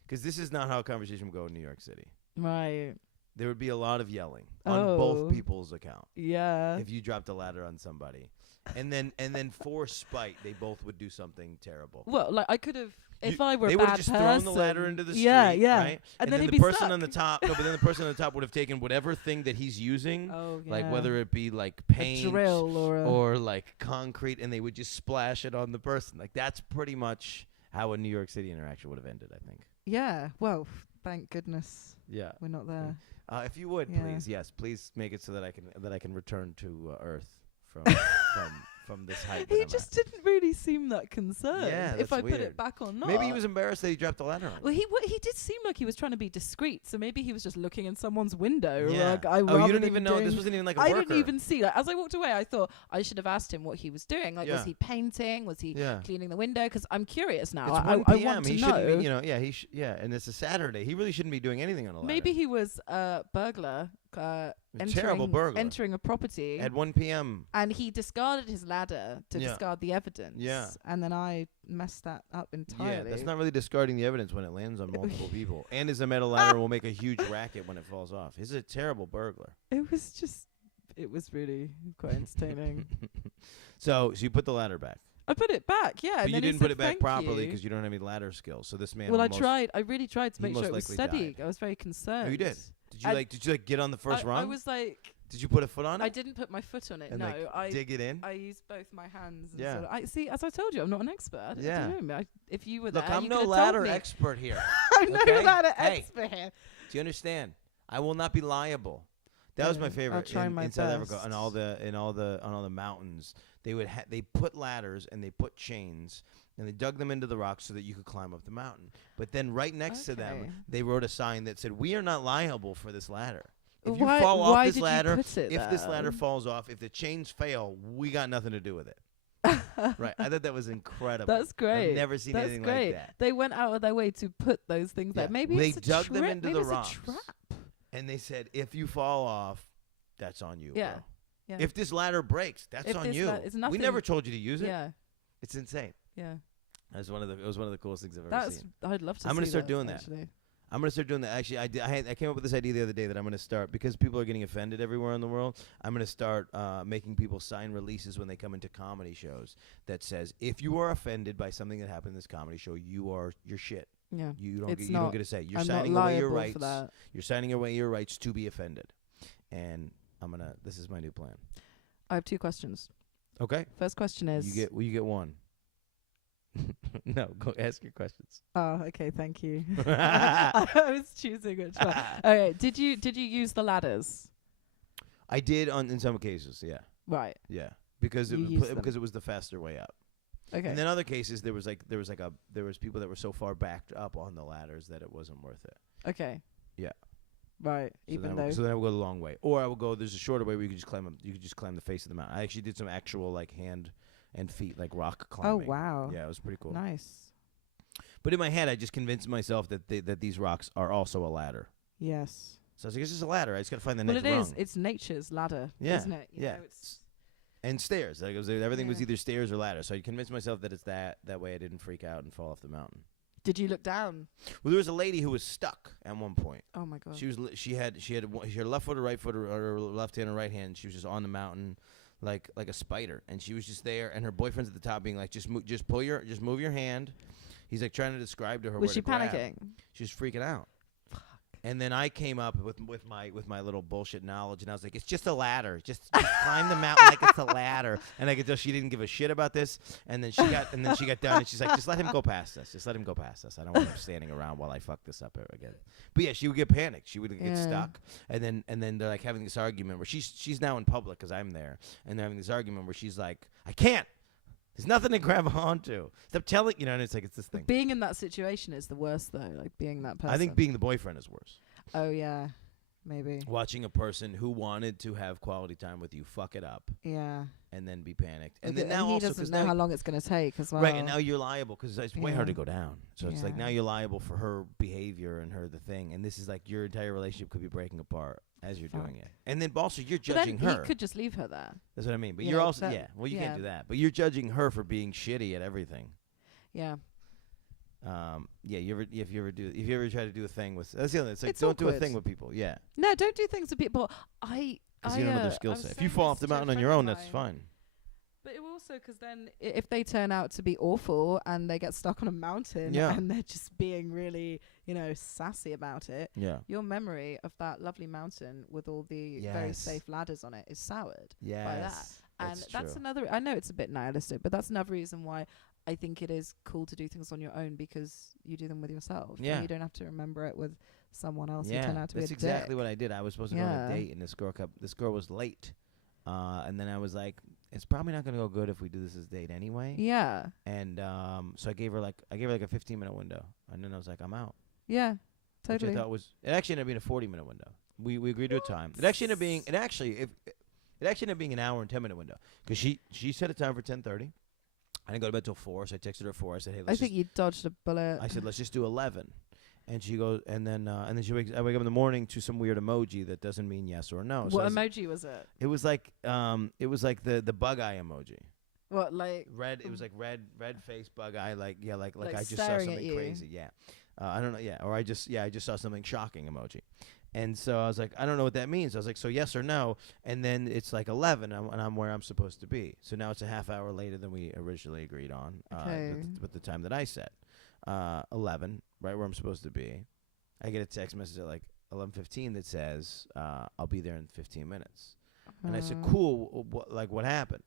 because this is not how a conversation would go in New York City. Right. There would be a lot of yelling on both people's account. Yeah. If you dropped a ladder on somebody, and then for spite, they both would do something terrible. Well, like I could have, if I were a they bad would have just thrown the ladder into the street, right? And then he'd the be person stuck. on the top, but then the person on the top would have taken whatever thing that he's using, like whether it be like paint, a drill or like concrete, and they would just splash it on the person. Like that's pretty much how a New York City interaction would have ended, I think. Yeah. Well, thank goodness. Yeah. We're not there. If you would, please make it so that I can return to Earth from from this height. He just didn't really seem that concerned. Yeah, if I weird. put it back or not. Maybe he was embarrassed that he dropped the ladder on. Well, he did seem like he was trying to be discreet, so maybe he was just looking in someone's window. Yeah. Like, you didn't even know this wasn't even like a worker. I didn't even see. Like, as I walked away, I thought I should have asked him what he was doing. Like, was he painting? Was he cleaning the window? Because I'm curious now. It's 1 I p.m. want to he know. Shouldn't be, and it's a Saturday. He really shouldn't be doing anything on a ladder. Maybe he was a burglar. Terrible burglar. Entering a property at 1 p.m. and he discarded his ladder to discard the evidence. Yeah. And then I messed that up entirely. Yeah, that's not really discarding the evidence when it lands on multiple people. And is a metal ladder and will make a huge racket when it falls off. He's a terrible burglar. It was really quite entertaining. So you put the ladder back. I put it back, yeah. But you didn't put it back properly because you don't have any ladder skills. So this man. Well, I really tried to make sure it was steady. Died. I was very concerned. Oh, you did. Did you get on the first rung? I was like. Did you put a foot on it? I didn't put my foot on it. And no, I dig it in. I used both my hands. And yeah. Sort of, I see. As I told you, I'm not an expert. I don't know. If you were there, I'm you no ladder expert here. I'm no ladder expert here. Do you understand? I will not be liable. That was my favorite. I'll try my in South best. Africa, on all the mountains, they put ladders and they put chains and they dug them into the rocks so that you could climb up the mountain. But then right next to them, they wrote a sign that said, "We are not liable for this ladder. If you fall off this ladder, if this ladder falls off, if the chains fail, we got nothing to do with it." Right. I thought that was incredible. That's great. I've never seen anything like that. They went out of their way to put those things there. Maybe they it's a dug them into the rocks. It's a trap. And they said, if you fall off, that's on you. Yeah. Bro. Yeah. If this ladder breaks, that's on you. We never told you to use it. Yeah. It's insane. Yeah. It was one of the coolest things I've ever seen. I'd love to. I'm gonna see start that, doing actually. that. I'm gonna start doing that. Actually, I came up with this idea the other day that I'm gonna start, because people are getting offended everywhere in the world. I'm gonna start making people sign releases when they come into comedy shows that says, if you are offended by something that happened in this comedy show, you're shit. Yeah. You don't get a say. You're I'm signing not away your liable rights. for that. You're signing away your rights to be offended. And this is my new plan. I have 2 questions. Okay. First question is, you get one. No, go ask your questions. Oh, okay, thank you. I was choosing which one. Okay, did you use the ladders? I did in some cases, yeah. Right. Yeah, because it was the faster way up. Okay. And then other cases there was people that were so far backed up on the ladders that it wasn't worth it. Okay. Yeah. Right. So then I would go the long way, or I would go. There's a shorter way where you could just climb up. You could just climb the face of the mountain. I actually did some actual like hand and feet like rock climbing. Oh wow. Yeah, it was pretty cool. Nice. But in my head, I just convinced myself that these rocks are also a ladder. Yes. So I was like, it's just a ladder. I just got to find the next rung. Well, it is. It's nature's ladder, isn't it? You know, it's and stairs. Like everything was either stairs or ladder. So I convinced myself that it's that way I didn't freak out and fall off the mountain. Did you look down? Well, there was a lady who was stuck at one point. Oh my god. She had left foot or right foot or left hand or right hand. She was just on the mountain like a spider, and she was just there. And her boyfriend's at the top, being like, just move your hand. He's like trying to describe to her. Was she panicking? She was freaking out. And then I came up with my little bullshit knowledge, and I was like, it's just a ladder. Just climb the mountain like it's a ladder. And I could tell she didn't give a shit about this. And then she got done, and she's like, just let him go past us. Just let him go past us. I don't want him standing around while I fuck this up again. But yeah, she would get panicked. She would get stuck. And then they're like having this argument where she's now in public because I'm there, and they're having this argument where she's like, I can't. There's nothing to grab onto. Stop telling, and it's like, it's this thing. Being in that situation is the worst, though. Like being that person. I think being the boyfriend is worse. Oh yeah, maybe. Watching a person who wanted to have quality time with you fuck it up. Yeah. And then be panicked. And Okay, then now he also doesn't know how long it's going to take as well. Right, and now you're liable because it's way hard Yeah. to go down. So it's like now you're liable for her behavior and her the thing, and this is like your entire relationship could be breaking apart as you're doing it. And then also you're judging then her. He could just leave her there. That's what I mean. But Yeah, you're also well, you can't do that. But you're judging her for being shitty at everything. Yeah. If you ever try to do a thing with that's the other. It's like It's don't do a awkward. thing with people. Yeah, No, don't do things with people. because you don't know their skill I was set. If you saying fall this off the to a mountain on friend your of own, that's mine. fine. But it also, because then if they turn out to be awful and they get stuck on a mountain and they're just being really, sassy about it, your memory of that lovely mountain with all the very safe ladders on it is soured by that. And that's another, I know it's a bit nihilistic, but that's another reason why I think it is cool to do things on your own, because you do them with yourself. Yeah. And you don't have to remember it with someone else who Yeah, turned out to be a that's exactly dick. what I did. I was supposed to go on a date, and this girl was late. And then I was like, it's probably not going to go good if we do this as a date anyway. Yeah. And so I gave her like a 15-minute window, and then I was like, I'm out. Yeah, totally. Which I thought it actually ended up being a 40-minute window. We agreed to a time. It actually ended up being an hour and 10-minute window, because she set a time for 10:30. I didn't go to bed till 4, so I texted her at 4. I said, hey, I think you dodged a bullet. I said, let's just do 11. And she goes, and then I wake up in the morning to some weird emoji that doesn't mean yes or no. What emoji was it? It was like the bug eye emoji. What, like red? It was like red face bug eye, like I just saw staring at something you. crazy. Yeah, I don't know. Yeah, or I just saw something shocking emoji. And so I was like, I don't know what that means. I was like, so yes or no? And then it's like 11, and I'm where I'm supposed to be. So now it's a half hour later than we originally agreed on, with the time that I set. 11, right where I'm supposed to be. I get a text message at like 11:15 that says, I'll be there in 15 minutes. And I said, cool, what happened?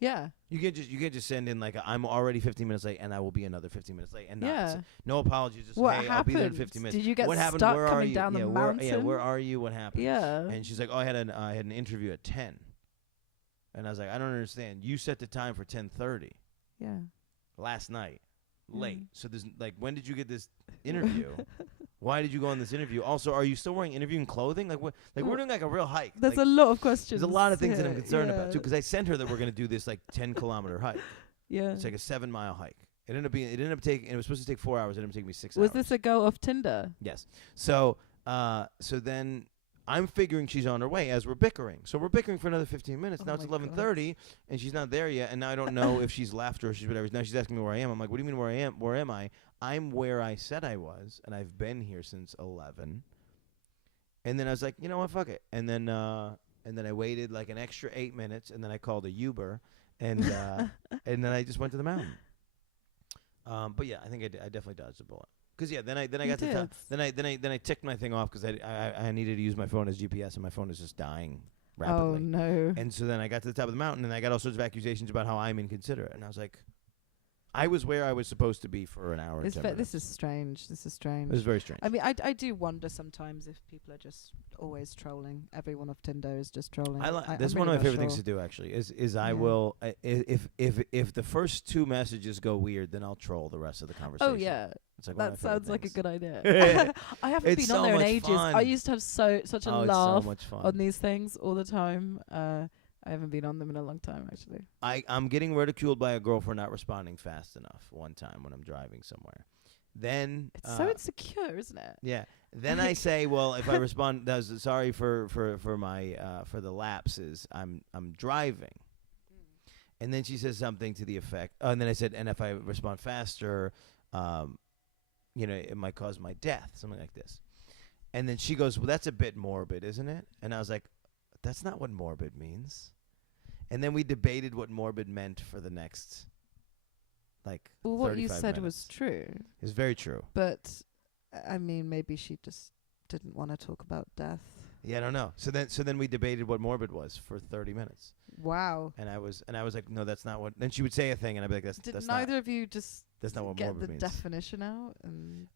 Yeah. You can't just send in like I'm already 15 minutes late and I will be another 15 minutes late and Yeah. no apologies. Just What hey, happened? I'll be there in 15 minutes. Did you get what happened? stuck Where are coming you? down the mountain? Where are you? What happened? Yeah. And she's like, oh, I had an interview at 10. And I was like, I don't understand. You set the time for 10:30. Yeah. Last night, late. So there's like, when did you get this interview? Why did you go on this interview? Also, are you still wearing interviewing clothing? Like what? Like we're doing like a real hike. There's like, a lot of questions. There's a lot of things that I'm concerned about yeah. too, because I sent her that we're gonna do this like 10-kilometer hike. Yeah. It's like a 7-mile hike. It ended up taking. It was supposed to take 4 hours. It ended up taking me 6 hours. Was this a girl off Tinder? Yes. So then I'm figuring she's on her way as we're bickering. So we're bickering for another 15 minutes. Now it's 11:30 and she's not there yet. And now I don't know if she's left or she's whatever. Now she's asking me where I am. I'm like, what do you mean where I am? Where am I? I'm where I said I was, and I've been here since 11. And then I was like, you know what, fuck it. And then I waited like an extra 8 minutes, and then I called a Uber, and and then I just went to the mountain. But yeah, I think I definitely dodged a bullet. Cause yeah, then I got to then I ticked my thing off because I needed to use my phone as GPS, and my phone is just dying rapidly. Oh no! And so then I got to the top of the mountain, and I got all sorts of accusations about how I'm inconsiderate, and I was like, I was where I was supposed to be for an hour. This is strange. This is strange. It was very strange. I mean, I do wonder sometimes if people are just always trolling. Everyone off Tinder is just trolling. That's one of my favorite things to do. Actually, is I will if the first 2 messages go weird, then I'll troll the rest of the conversation. Oh yeah. It's like that sounds like a good idea. I haven't It's been on so there in much ages. fun. I used to have such a It's laugh so much fun. on these things all the time. I haven't been on them in a long time, actually. I'm getting ridiculed by a girl for not responding fast enough one time when I'm driving somewhere. Then It's so insecure, isn't it? yeah. Then I say, well, if I respond, sorry for my for the lapses. I'm driving. And then she says something to the effect. And then I said, and if I respond faster, it might cause my death, something like this. And then she goes, well, that's a bit morbid, isn't it? And I was like, that's not what morbid means. And then we debated what morbid meant for the next, like, well, what you 35 said minutes. was true. It's very true. But, I mean, maybe she just didn't want to talk about death. Yeah, I don't know. So then we debated what morbid was for 30 minutes. Wow. And I was like, no, that's not what. Then she would say a thing, and I'd be like, that's Did that's neither not. of you just That's not what get morbid the means. definition out? And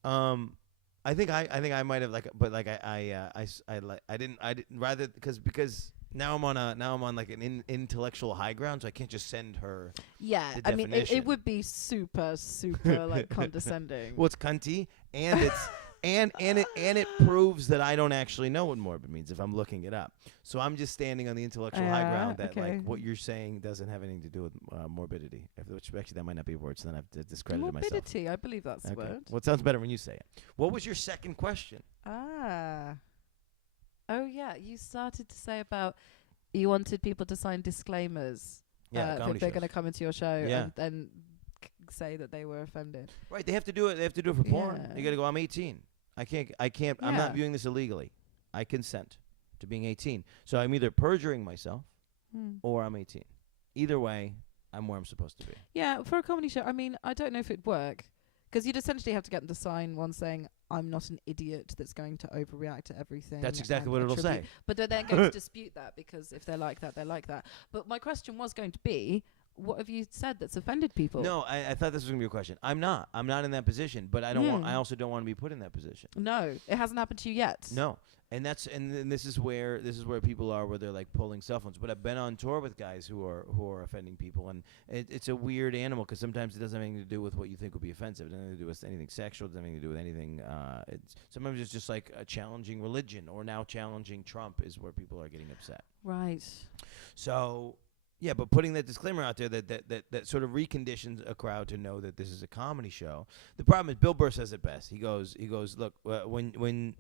I think I might have like, but like I didn't rather because now I'm on like an intellectual high ground, so I can't just send her. yeah, the I mean, it definition. would be super like condescending. Well, it's cunty, and And it proves that I don't actually know what morbid means if I'm looking it up. So I'm just standing on the intellectual high ground that like what you're saying doesn't have anything to do with morbidity. Which actually that might not be a word, so then I've discredited myself. Morbidity, I believe that's the word. Well, it sounds better when you say it. What was your second question? Oh yeah, you started to say about you wanted people to sign disclaimers. If they're going to come into your show and then say that they were offended. Right, they have to do it. They have to do it for porn. You got to go. I'm 18. I can't. I'm not viewing this illegally. I consent to being 18. So I'm either perjuring myself or I'm 18. Either way, I'm where I'm supposed to be. Yeah, for a comedy show, I mean, I don't know if it'd work. Because you'd essentially have to get them to sign one saying, I'm not an idiot that's going to overreact to everything. That's exactly what it'll say. But they're then going to dispute that because if they're like that, they're like that. But my question was going to be, what have you said that's offended people? No, I thought this was going to be a question. I'm not in that position, but I don't want. I also don't want to be put in that position. No, it hasn't happened to you yet. No. And this is where people are, where they're like pulling cell phones. But I've been on tour with guys who are offending people, and it's a weird animal because sometimes it doesn't have anything to do with what you think would be offensive. It doesn't have anything to do with anything sexual. It doesn't have anything to do with anything. Sometimes it's just like a challenging religion or now challenging Trump is where people are getting upset. Right. So. Yeah, but putting that disclaimer out there that sort of reconditions a crowd to know that this is a comedy show. The problem is Bill Burr says it best. He goes, look, when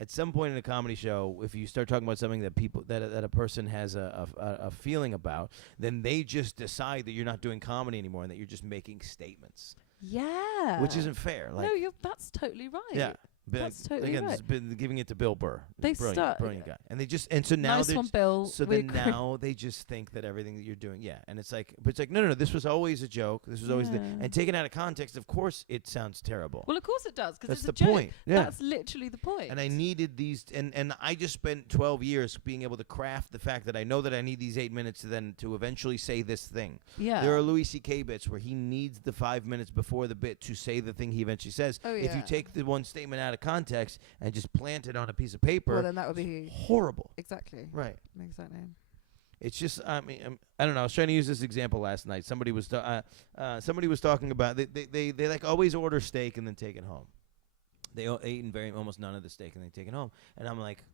at some point in a comedy show, if you start talking about something that that a person has a feeling about, then they just decide that you're not doing comedy anymore and that you're just making statements. Yeah. Which isn't fair. Like, no, that's totally right. Yeah. That's totally right. Been giving it to Bill Burr. They brilliant guy, and so now nice one, Bill. So then now they just think that everything that you're doing, and it's like, but it's like, no, this was always a joke. This was always and taken out of context, of course, it sounds terrible. Well, of course it does, because it's the point. Yeah. That's literally the point. And I needed these, and I just spent 12 years being able to craft the fact that I know that I need these 8 minutes to eventually say this thing. Yeah. There are Louis C.K. bits where he needs the 5 minutes before the bit to say the thing he eventually says. Oh, yeah. If you take the one statement out of context and just plant it on a piece of paper, well, then that would be horrible. Exactly. Right. Exactly. It's just, I mean, I don't know. I was trying to use this example last night. Somebody was talking about they like always order steak and then take it home. They eat almost none of the steak and they take it home. And I'm like,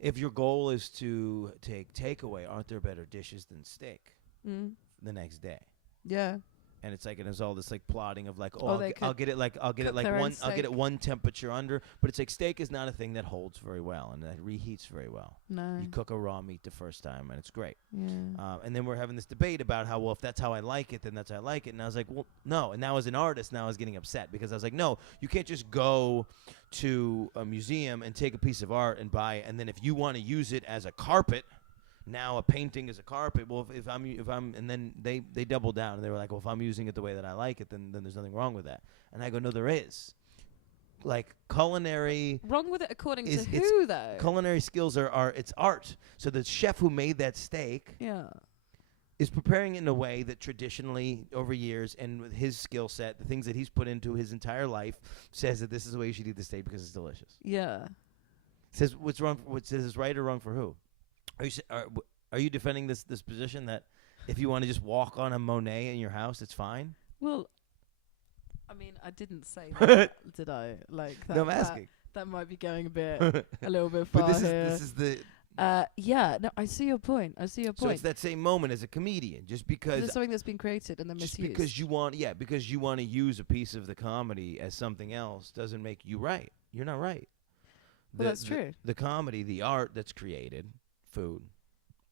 if your goal is to take takeaway, aren't there better dishes than steak the next day? Yeah. And it's like, and there's all this like plotting of like, I'll get it one temperature under, but it's like steak is not a thing that holds very well and that reheats very well. No. You cook a raw meat the first time and it's great. Yeah. And then we're having this debate about how, well, if that's how I like it, then that's how I like it. And I was like, well, no. And now as an artist, I was getting upset because I was like, no, you can't just go to a museum and take a piece of art and buy it, and then if you want to use it as a carpet. Now a painting is a carpet. Well, if I'm, and then they doubled down and they were like, well, if I'm using it the way that I like it, then there's nothing wrong with that. And I go, no, there is. Like culinary. Wrong with it according to who though? Culinary skills are it's art. So the chef who made that steak. Yeah. Is preparing it in a way that traditionally over years and with his skill set, the things that he's put into his entire life, says that this is the way you should eat the steak because it's delicious. Yeah. Says what's wrong? What says is right or wrong for who? Are you defending this position that if you want to just walk on a Monet in your house, it's fine? Well, I mean, I didn't say that, did I? Like that. No, I'm asking. That might be going a little bit far. But this here. is the. Yeah. No, I see your point. So it's that same moment as a comedian, just because there's something that's been created and then misused. Just because you want to use a piece of the comedy as something else doesn't make you right. You're not right. Well, that's true. The comedy, the art that's created. Food,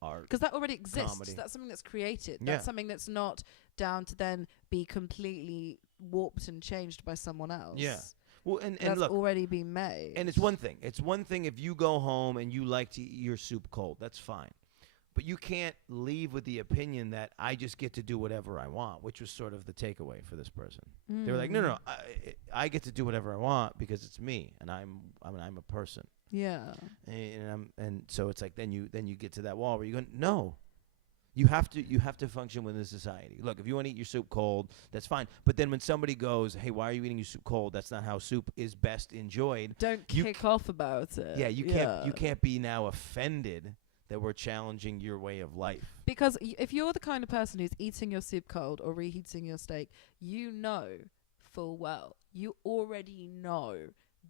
art. Because that already exists. Comedy. That's something that's created. Yeah. That's something that's not down to then be completely warped and changed by someone else. Yeah. Well, and that's look, already been made. And it's one thing. It's one thing if you go home and you like to eat your soup cold. That's fine. But you can't leave with the opinion that I just get to do whatever I want, which was sort of the takeaway for this person. They were like, no, I get to do whatever I want because it's me, and I'm a person. Yeah. And so it's like then you get to that wall where you go, no. You have to function within society. Look, if you want to eat your soup cold, that's fine. But then when somebody goes, hey, why are you eating your soup cold? That's not how soup is best enjoyed. Don't kick off about it. Yeah, you can't be now offended that we're challenging your way of life. Because if you're the kind of person who's eating your soup cold or reheating your steak, you know full well, you already know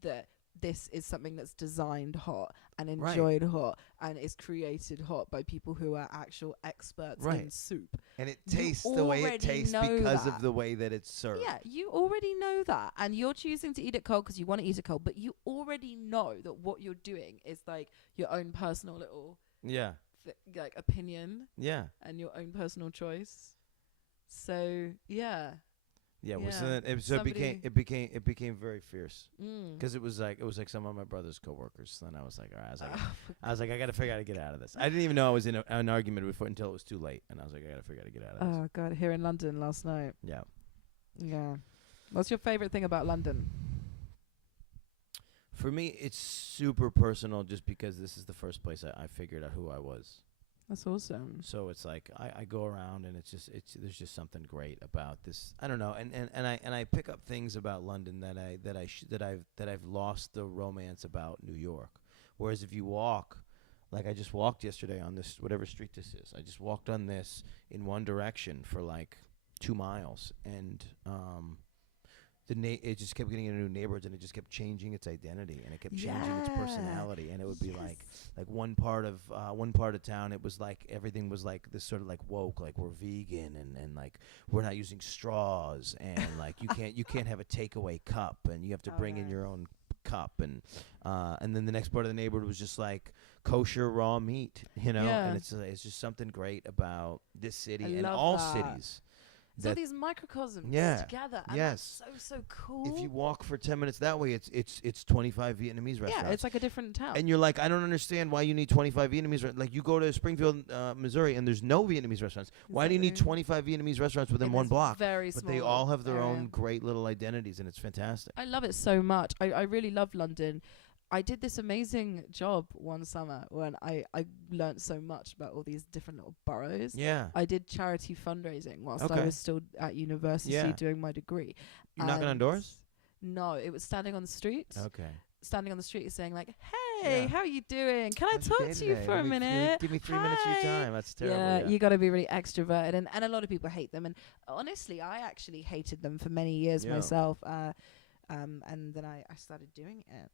that this is something that's designed hot and enjoyed hot and is created hot by people who are actual experts in soup. And it tastes the way it tastes because of the way that it's served. Yeah, you already know that. And you're choosing to eat it cold because you want to eat it cold, but you already know that what you're doing is like your own personal little like opinion. Yeah. And your own personal choice. So, yeah. Yeah, well, so it became very fierce because it was like some of my brother's coworkers. Then I was like, all right, I was like, I got to figure out how to get out of this. I didn't even know I was in an argument before until it was too late, and I was like, I got to figure out how to get out of this. Oh God, here in London last night. Yeah. Yeah. What's your favorite thing about London? For me, it's super personal, just because this is the first place I figured out who I was. That's awesome. So it's like I go around and there's just something great about this. I don't know, and I pick up things about London that I've lost the romance about New York. Whereas if you walk, like I just walked yesterday on this whatever street this is. I just walked on this in one direction for like 2 miles, and it just kept getting into new neighborhoods, and it just kept changing its identity, and it kept changing its personality, and it would be like one part of town, it was like everything was like this sort of like woke, like we're vegan and like we're not using straws, and like you can't have a takeaway cup, and you have to bring in your own cup, and then the next part of the neighborhood was just like kosher raw meat, and it's just something great about this city and all cities. So these microcosms together, and that's so cool. If you walk for 10 minutes that way, it's 25 Vietnamese restaurants. Yeah, it's like a different town. And you're like, I don't understand why you need 25 Vietnamese. Like you go to Springfield, Missouri, and there's no Vietnamese restaurants. Exactly. Why do you need 25 Vietnamese restaurants within one block? Very small. But they all have their own great little identities, and it's fantastic. I love it so much. I really love London. I did this amazing job one summer when I learned so much about all these different little boroughs. Yeah. I did charity fundraising whilst I was still at university doing my degree. You knocking on doors? No, it was standing on the street. Okay. Standing on the street saying like, hey, how are you doing? Can I talk to you for a minute? Give me 3 minutes of your time. That's terrible. Yeah, you got to be really extroverted. And a lot of people hate them. And honestly, I actually hated them for many years myself. And then I started doing it.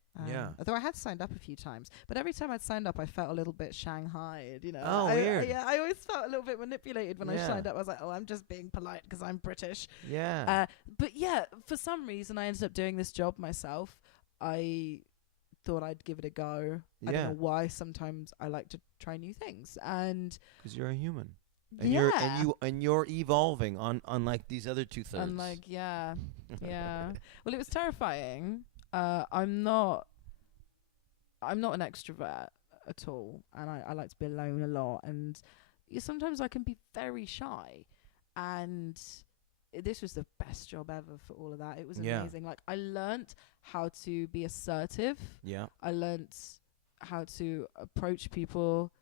Although I had signed up a few times, but every time I'd signed up, I felt a little bit shanghaied. Oh, weird. I always felt a little bit manipulated when I signed up. I was like, oh, I'm just being polite because I'm British. Yeah. But for some reason, I ended up doing this job myself. I thought I'd give it a go. I don't know why. Sometimes I like to try new things, and because you're a human. And you're evolving on like these other 2/3. Unlike yeah. Well, it was terrifying. I'm not an extrovert at all, and I like to be alone a lot. And sometimes I can be very shy. And this was the best job ever for all of that. It was amazing. Like I learnt how to be assertive. Yeah. I learnt how to approach people.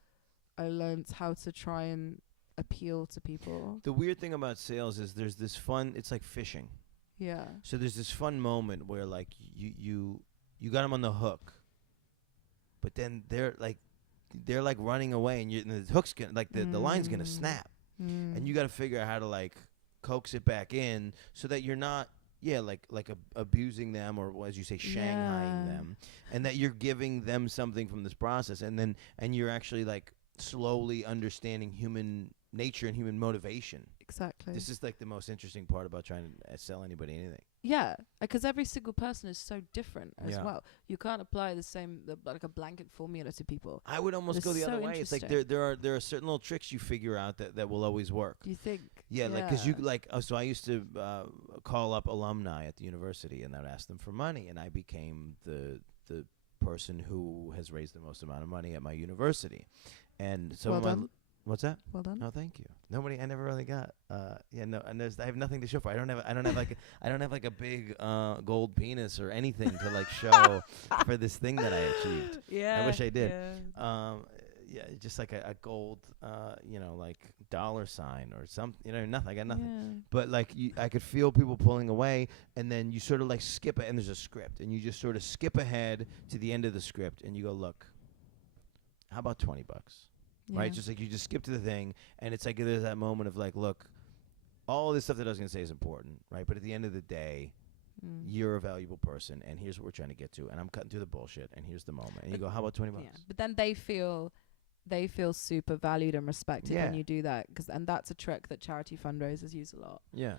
I learnt how to try and appeal to people. The weird thing about sales is there's this fun, it's like fishing. Yeah. So there's this fun moment where like you got them on the hook, but then they're like running away, and the hook's gonna the line's gonna snap, and you got to figure out how to like coax it back in so that you're not abusing them, or as you say, shanghaiing them, and that you're giving them something from this process, and you're actually like slowly understanding human nature and human motivation. Exactly. This is like the most interesting part about trying to sell anybody anything. Yeah, because every single person is so different as well. You can't apply like a blanket formula to people. I would almost go the other way. It's like there are certain little tricks you figure out that will always work. Do you think? Yeah, like because you like. So I used to call up alumni at the university, and I'd ask them for money, and I became the person who has raised the most amount of money at my university. And so well done. What's that? Well done. Oh, thank you. I never really got. And I have nothing to show for. I don't have like a big gold penis or anything to like show for this thing that I achieved. Yeah. I wish I did. Just like a gold, like dollar sign or something. Nothing. I got nothing. Yeah. But like I could feel people pulling away, and then you sort of like skip it, and there's a script, and you just sort of skip ahead to the end of the script, and you go, look, how about $20? Right? Just like you just skip to the thing, and it's like there's that moment of like, look, all this stuff that I was going to say is important, right? But at the end of the day, You're a valuable person, and here's what we're trying to get to, and I'm cutting through the bullshit, and here's the moment. And you go, how about $20? Yeah. But then they feel super valued and respected when you do that, and that's a trick that charity fundraisers use a lot. Yeah.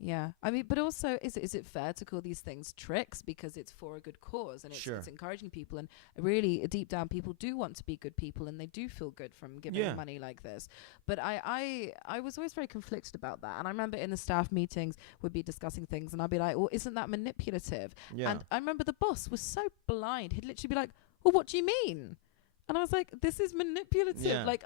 Yeah. I mean, but also, is it fair to call these things tricks because it's for a good cause and it's encouraging people, and really deep down people do want to be good people and they do feel good from giving money like this. But I was always very conflicted about that, and I remember in the staff meetings we'd be discussing things and I'd be like, well, isn't that manipulative? Yeah. And I remember the boss was so blind, he'd literally be like, well, what do you mean? And I was like, this is manipulative. Yeah. Like,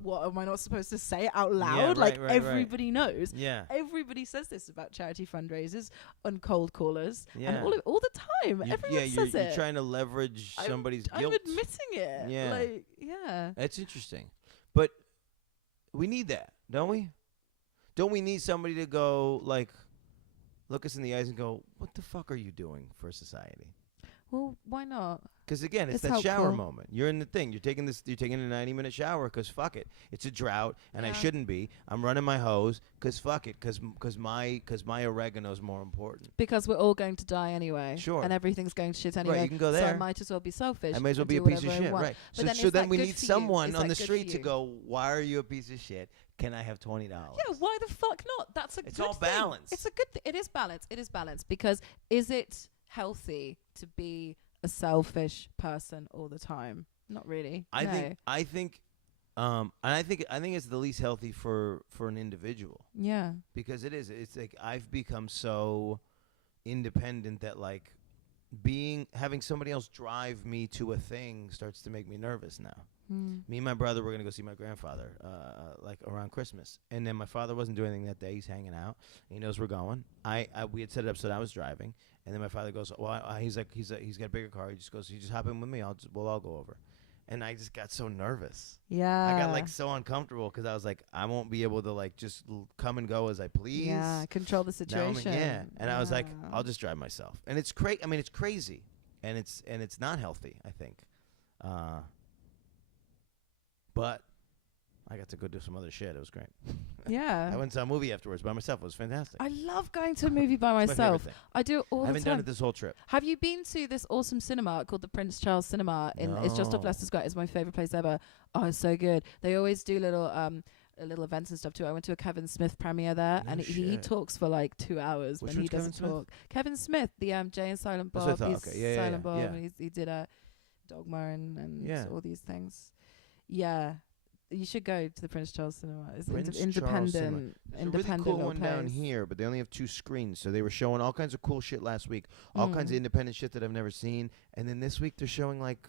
what am I not supposed to say out loud? Yeah, like, everybody knows. Yeah. Everybody says this about charity fundraisers and cold callers. Yeah. And all the time. Everyone says it. You're trying to leverage somebody's guilt. I'm admitting it. Yeah. Like, yeah. That's interesting. But we need that, don't we? Don't we need somebody to go, like, look us in the eyes and go, what the fuck are you doing for society? Well, why not? Because again, it's that helpful. shower moment. You're in the thing. You're taking a 90-minute shower because fuck it. It's a drought, and I shouldn't be. I'm running my hose because fuck it. Because my oregano is more important. Because we're all going to die anyway. Sure. And everything's going to shit anyway. Right, you can go there. So I might as well be selfish. I may as well be a piece of shit. Right. So then we need someone on the street to go, why are you a piece of shit? Can I have $20? Yeah, why the fuck not? That's a good thing. It's all balance. It's a good thing. It is balance. It is balance. Because is it healthy to be a selfish person all the time? Not really. I think it's the least healthy for an individual. Yeah. Because it's like I've become so independent that like having somebody else drive me to a thing starts to make me nervous now. Me and my brother were gonna go see my grandfather like around Christmas, and then my father wasn't doing anything that day. He's hanging out. He knows we're going. We had set it up so that I was driving, and then my father goes, well, he's like he's got a bigger car. He just goes, you just hop in with me. We'll all go over. And I just got so nervous. Yeah. I got like so uncomfortable because I was like, I won't be able to like just come and go as I please. Yeah, control the situation. And I was like, I'll just drive myself. And it's crazy. I mean, it's crazy, and it's not healthy, I think. But I got to go do some other shit. It was great. Yeah. I went and saw a movie afterwards by myself. It was fantastic. I love going to a movie by myself. I do it all the time. I haven't done it this whole trip. Have you been to this awesome cinema called the Prince Charles Cinema? It's just off Leicester Square. It's my favorite place ever. Oh, it's so good. They always do little events and stuff too. I went to a Kevin Smith premiere there, and he talks for like 2 hours. Which when he doesn't talk. Kevin Smith, the Jay and Silent Bob. Silent Bob. And he did a Dogma and all these things. Yeah. You should go to the Prince Charles Cinema. It's independent. There's a really cool one down here, but they only have 2 screens. So they were showing all kinds of cool shit last week, all kinds of independent shit that I've never seen, and then this week they're showing like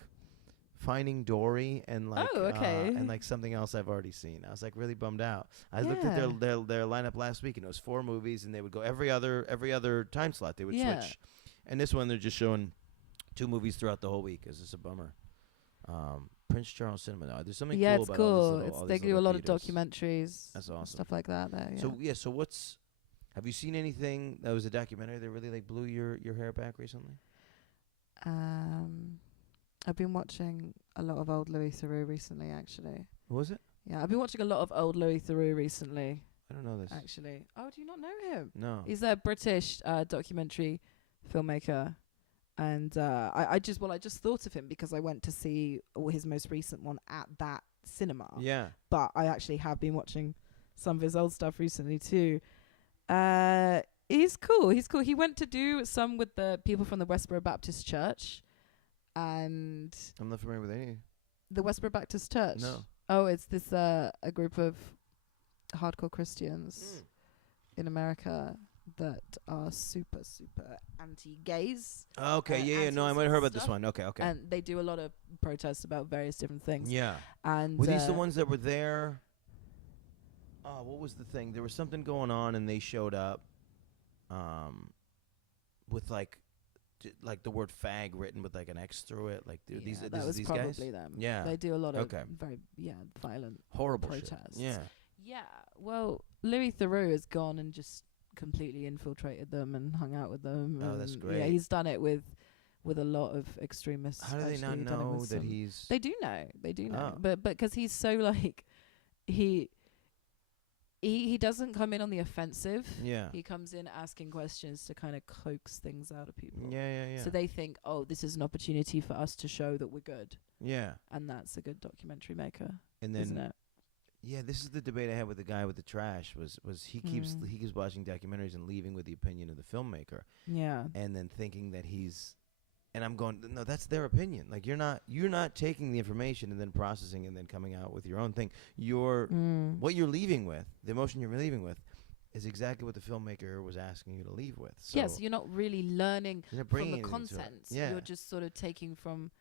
Finding Dory and like and like something else I've already seen. I was like really bummed out. I looked at their lineup last week, and it was 4 movies, and they would go every other time slot. They would switch, and this one they're just showing 2 movies throughout the whole week. It's just a bummer. Prince Charles Cinema. No, there's something cool it's about cool. all They these do a lot theaters. of documentaries. That's awesome. Stuff like that there. Yeah. So have you seen anything that was a documentary that really like blew your hair back recently? I've been watching a lot of old Louis Theroux recently, actually. What was it? Yeah, I've been watching a lot of old Louis Theroux recently. I don't know this. Actually. Oh, do you not know him? No. He's a British documentary filmmaker. And I just thought of him because I went to see his most recent one at that cinema. Yeah. But I actually have been watching some of his old stuff recently too. He's cool. He went to do some with the people from the Westboro Baptist Church. And I'm not familiar with any. The Westboro Baptist Church? No. Oh, it's this a group of hardcore Christians in America that are super, super anti-gays. Okay, no, I might have heard about this one. Okay. And they do a lot of protests about various different things. Yeah. And were these the ones that were there? Oh, what was the thing? There was something going on, and they showed up with like the word fag written with like an X through it. Like these that was these probably guys? them. Yeah. They do a lot of very violent horrible protests. Shit. Yeah. Yeah. Well, Louis Theroux has gone and just completely infiltrated them and hung out with them. Oh, that's great. Yeah, he's done it with a lot of extremists. How do they not know that he's... They do know. But because he's so like... he doesn't come in on the offensive. Yeah. He comes in asking questions to kind of coax things out of people. Yeah. So they think, oh, this is an opportunity for us to show that we're good. Yeah. And that's a good documentary maker, And then isn't it? yeah, this is the debate I had with the guy with the trash. Was he keeps watching documentaries and leaving with the opinion of the filmmaker. Yeah. And then thinking that he's, and I'm going, no, that's their opinion. Like you're not taking the information and then processing and then coming out with your own thing. What you're leaving with, the emotion you're leaving with, is exactly what the filmmaker was asking you to leave with. So yes, you're not really learning from the content. Yeah. You're just sort of taking from.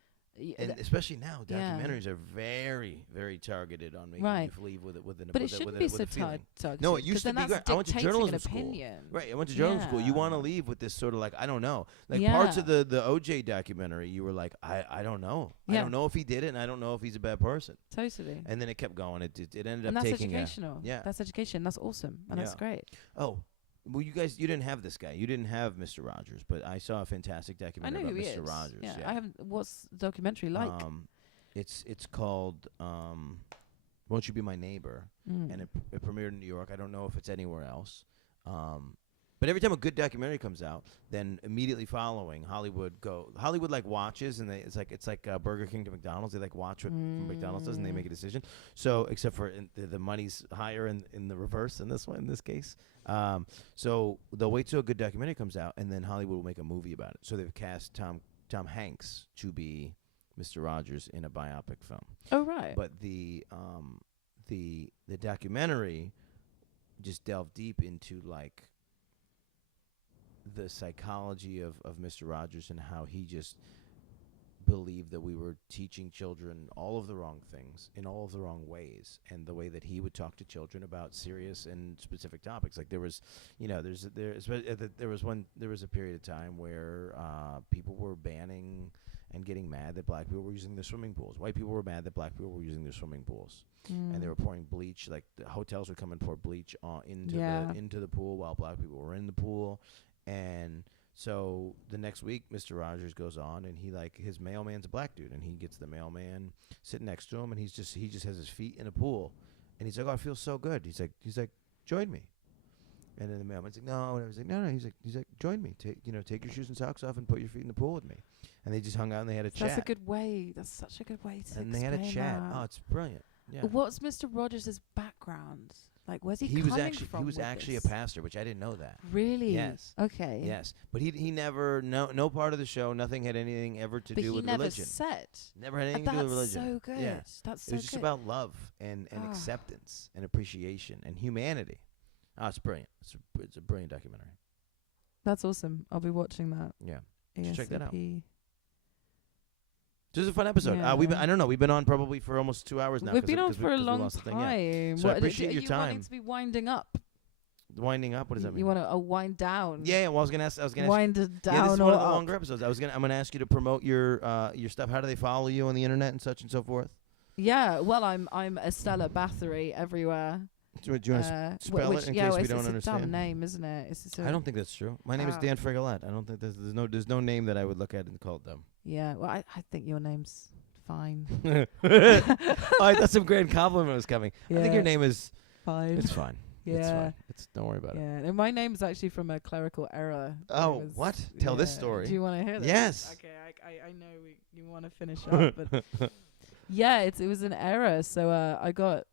And especially now, documentaries are very, very targeted on making you leave with an But it shouldn't be so targeted. No, it used to be great. I went to journalism school. Opinion. Right, I went to journalism school. You want to leave with this sort of like, I don't know. Like parts of the OJ documentary, you were like, I don't know. I don't know if he did it, and I don't know if he's a bad person. Totally. And then it kept going. It ended and up that's taking educational. That's education. That's awesome. And that's great. Oh. Well, you didn't have this guy. You didn't have Mr. Rogers, but I saw a fantastic documentary about Mr. Rogers. Yeah, I haven't. What's the documentary like? It's called "Won't You Be My Neighbor," and it premiered in New York. I don't know if it's anywhere else. But every time a good documentary comes out, then immediately following Hollywood like watches, and it's like Burger King to McDonald's. They like watch what McDonald's does, and they make a decision. So except for the money's higher in the reverse in this case. So they'll wait till a good documentary comes out, and then Hollywood will make a movie about it. So they've cast Tom Hanks to be Mr. Rogers in a biopic film. Oh right. But the documentary just delved deep into like the psychology of Mr. Rogers and how he just believed that we were teaching children all of the wrong things in all of the wrong ways, and the way that he would talk to children about serious and specific topics. Like there was a period of time where people were banning and getting mad that black people were using their swimming pools. White people were mad that black people were using their swimming pools, and they were pouring bleach. Like the hotels would come and pour bleach into the pool while black people were in the pool. And so the next week, Mr. Rogers goes on, and his mailman's a black dude, and he gets the mailman sitting next to him, and he just has his feet in a pool, and he's like, "Oh, I feel so good." He's like, "Join me." And then the mailman's like, "No," and he's like, "No." He's like, "Join me. Take your shoes and socks off and put your feet in the pool with me." And they just hung out and they had a chat. That's a good way. That's such a good way to. And they had a chat. That. Oh, it's brilliant. Yeah. What's Mr. Rogers' background? Like, where's he coming from? He was actually a pastor, which I didn't know that. Really? Yes. Okay. Yes, but he never no part of the show. Nothing had anything ever to do with religion. Never had anything to do with religion. That's so good. Yeah. That's so good. It was just about love and acceptance and appreciation and humanity. Oh, it's brilliant. It's a brilliant documentary. That's awesome. I'll be watching that. Yeah. ASAP. Check that out. This is a fun episode. Yeah. We've been on probably for almost 2 hours now. We've been on for a long time. So I appreciate your time. Are you wanting to be winding up? Winding up? What does that mean? You want to wind down? Yeah. Well, I was gonna ask. Wind it down. Yeah, this is one of the longer episodes. I'm gonna ask you to promote your stuff. How do they follow you on the internet and such and so forth? Yeah. Well, I'm Estella Bathory everywhere. Do you want to spell it in case we don't understand? It's a dumb name, isn't it? I don't think that's true. My name is Dan Frigolette. I don't think there's no name that I would look at and call it dumb. Yeah. Well, I think your name's fine. I thought some grand compliment was coming. Yeah. I think your name is fine. It's fine. Yeah. It's fine. Don't worry about it. Yeah. And my name's actually from a clerical error. Oh, what? Tell this story. Do you want to hear this? Yes. Okay. I know you want to finish up, but yeah, it was an error. So I got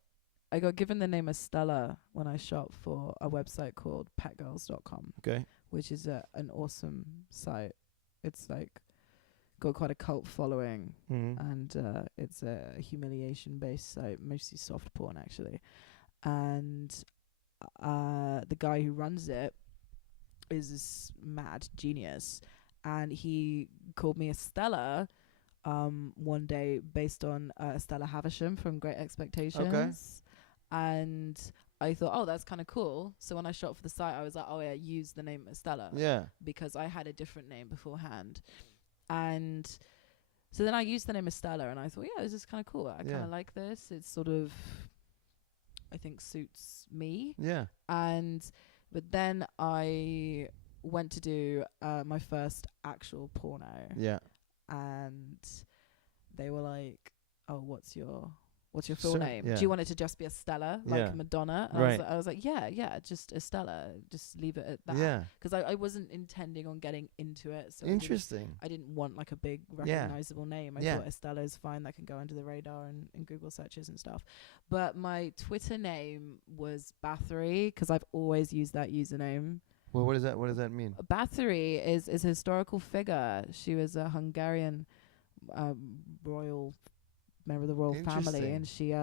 given the name Estella when I shop for a website called petgirls.com. Okay. Which is an awesome site. It's like got quite a cult following, and it's a humiliation-based site, mostly soft porn actually. And the guy who runs it is this mad genius, and he called me Estella one day based on Estella Havisham from Great Expectations. Okay. And I thought, oh, that's kind of cool. So when I shot for the site, I was like, oh yeah, use the name Estella. Yeah. Because I had a different name beforehand. And so then I used the name Estella, and I thought, yeah, this is kind of cool. I kind of like this. It's sort of, I think, suits me. Yeah. But then I went to do my first actual porno. Yeah. And they were like, oh, what's your what's your full Sure, name? yeah. Do you want it to just be Estella, like Yeah. Madonna? And Right. I was like, yeah, just Estella. Just leave it at that. Yeah. Because I wasn't intending on getting into it. So Interesting. I didn't want like a big Yeah. recognizable name. I Yeah. thought Estella is fine. That can go under the radar in Google searches and stuff. But my Twitter name was Bathory because I've always used that username. Well, what does that mean? Bathory is a historical figure. She was a Hungarian royal member of the royal family, Interesting. and she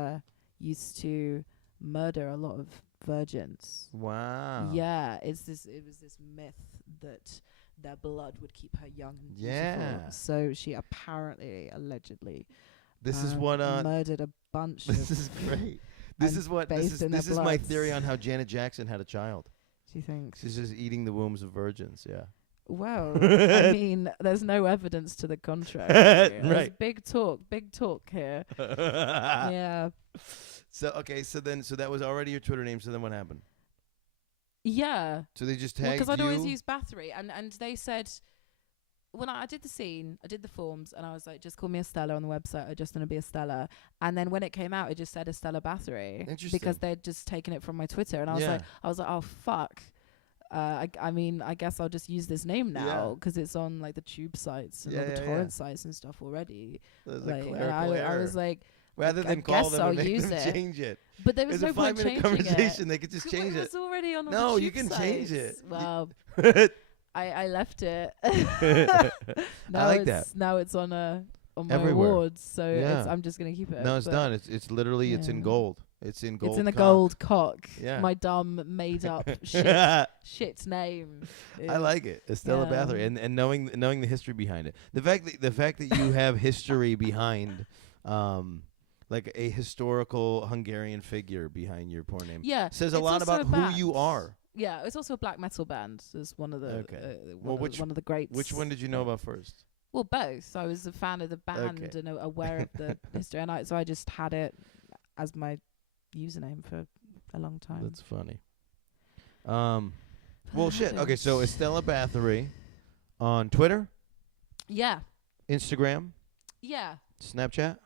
used to murder a lot of virgins. Wow. Yeah, it was this myth that their blood would keep her young and beautiful. Yeah. So she allegedly This is what murdered a bunch this of is great. This and is what bathed in this their is my bloods. theory on how Janet Jackson had a child. She thinks. She's just eating the wombs of virgins, yeah. Well, I mean, there's no evidence to the contrary. There's Right. big talk here. Yeah. So that was already your Twitter name, so then what happened? Yeah. So they just tagged Because you? I'd always use Bathory, and they said, when I did the scene, I did the forms, and I was like, just call me Estella on the website. I just want to be Estella. And then when it came out, it just said Estella Bathory. Interesting. Because they'd just taken it from my Twitter, and I was like, oh fuck. I mean, I guess I'll just use this name now because it's on like the tube sites and all the torrent sites and stuff already. There's Like, a and clerical error. I was like, Rather I than call guess them I'll and make use them it. change it. but there was It's no a point 5-minute changing conversation. it. They could just 'Cause change it it. was already on all No, the you tube can change sites. it. Well, I left it. I like that. Now it's on my Everywhere. awards, so Yeah. I'm just gonna keep it. No, it's but done. It's literally it's in Yeah. gold. It's in gold. It's in the cock. gold cock. Yeah. My dumb made up shit name. I like it, Estella Yeah. Bathory, and knowing the history behind it. The fact that you have history behind, like a historical Hungarian figure behind your porn name, Yeah, says a it's lot also about a who you band. are. Yeah, it's also a black metal band. It's one of the Okay. one of the greats. Which one did you know about first? Well, both. I was a fan of the band Okay. and aware of the history, and so I just had it as my username for a long time. That's funny. Well, shit. Okay, so Estella Bathory on Twitter, Yeah, Instagram, yeah. Snapchat.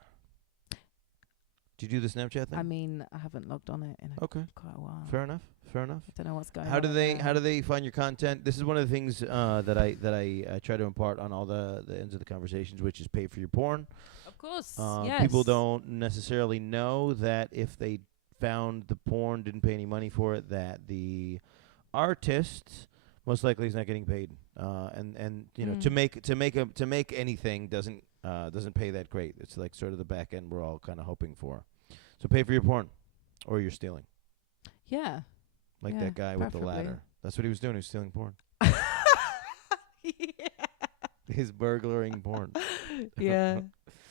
Did you do the Snapchat thing? I mean, I haven't logged on it in Okay. quite a while. Fair enough. I don't know what's going How on. do they there. How do they find your content? This is one of the things that I try to impart on all the ends of the conversations, which is pay for your porn. Of course. People don't necessarily know that if they found the porn, didn't pay any money for it, that the artist most likely is not getting paid. And you know, to make anything doesn't pay that great. It's like sort of the back end we're all kind of hoping for. So pay for your porn, or you're stealing. Yeah. Like Yeah, that guy with the preferably. ladder. That's what he was doing. He was stealing porn. Yeah. He's burglaring porn. Yeah.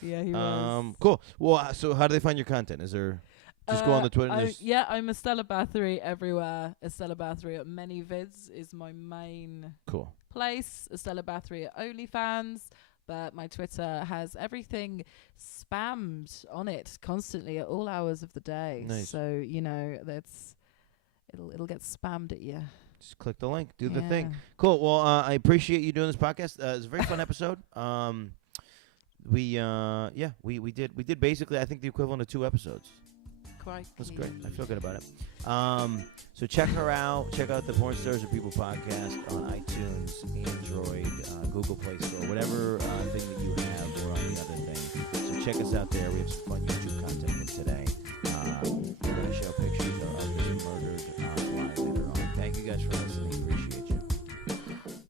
Yeah, he was. Cool. Well, so how do they find your content? Is there just go on the Twitter? And just I'm Estella Bathory everywhere. Estella Bathory at many vids is my main cool. place. Estella Bathory at OnlyFans. But my Twitter has everything spammed on it constantly at all hours of the day. Nice. So, you know, it'll get spammed at you. Just click the link. Do the thing. Yeah. Cool. Well, I appreciate you doing this podcast. It's a very fun episode. We did basically I think the equivalent of 2 episodes. Crikey. That's great. I feel good about it. So check her out. Check out the Porn Stars Are People podcast on iTunes, Android, Google Play Store, whatever thing that you have, or on the other thing. So check us out there. We have some fun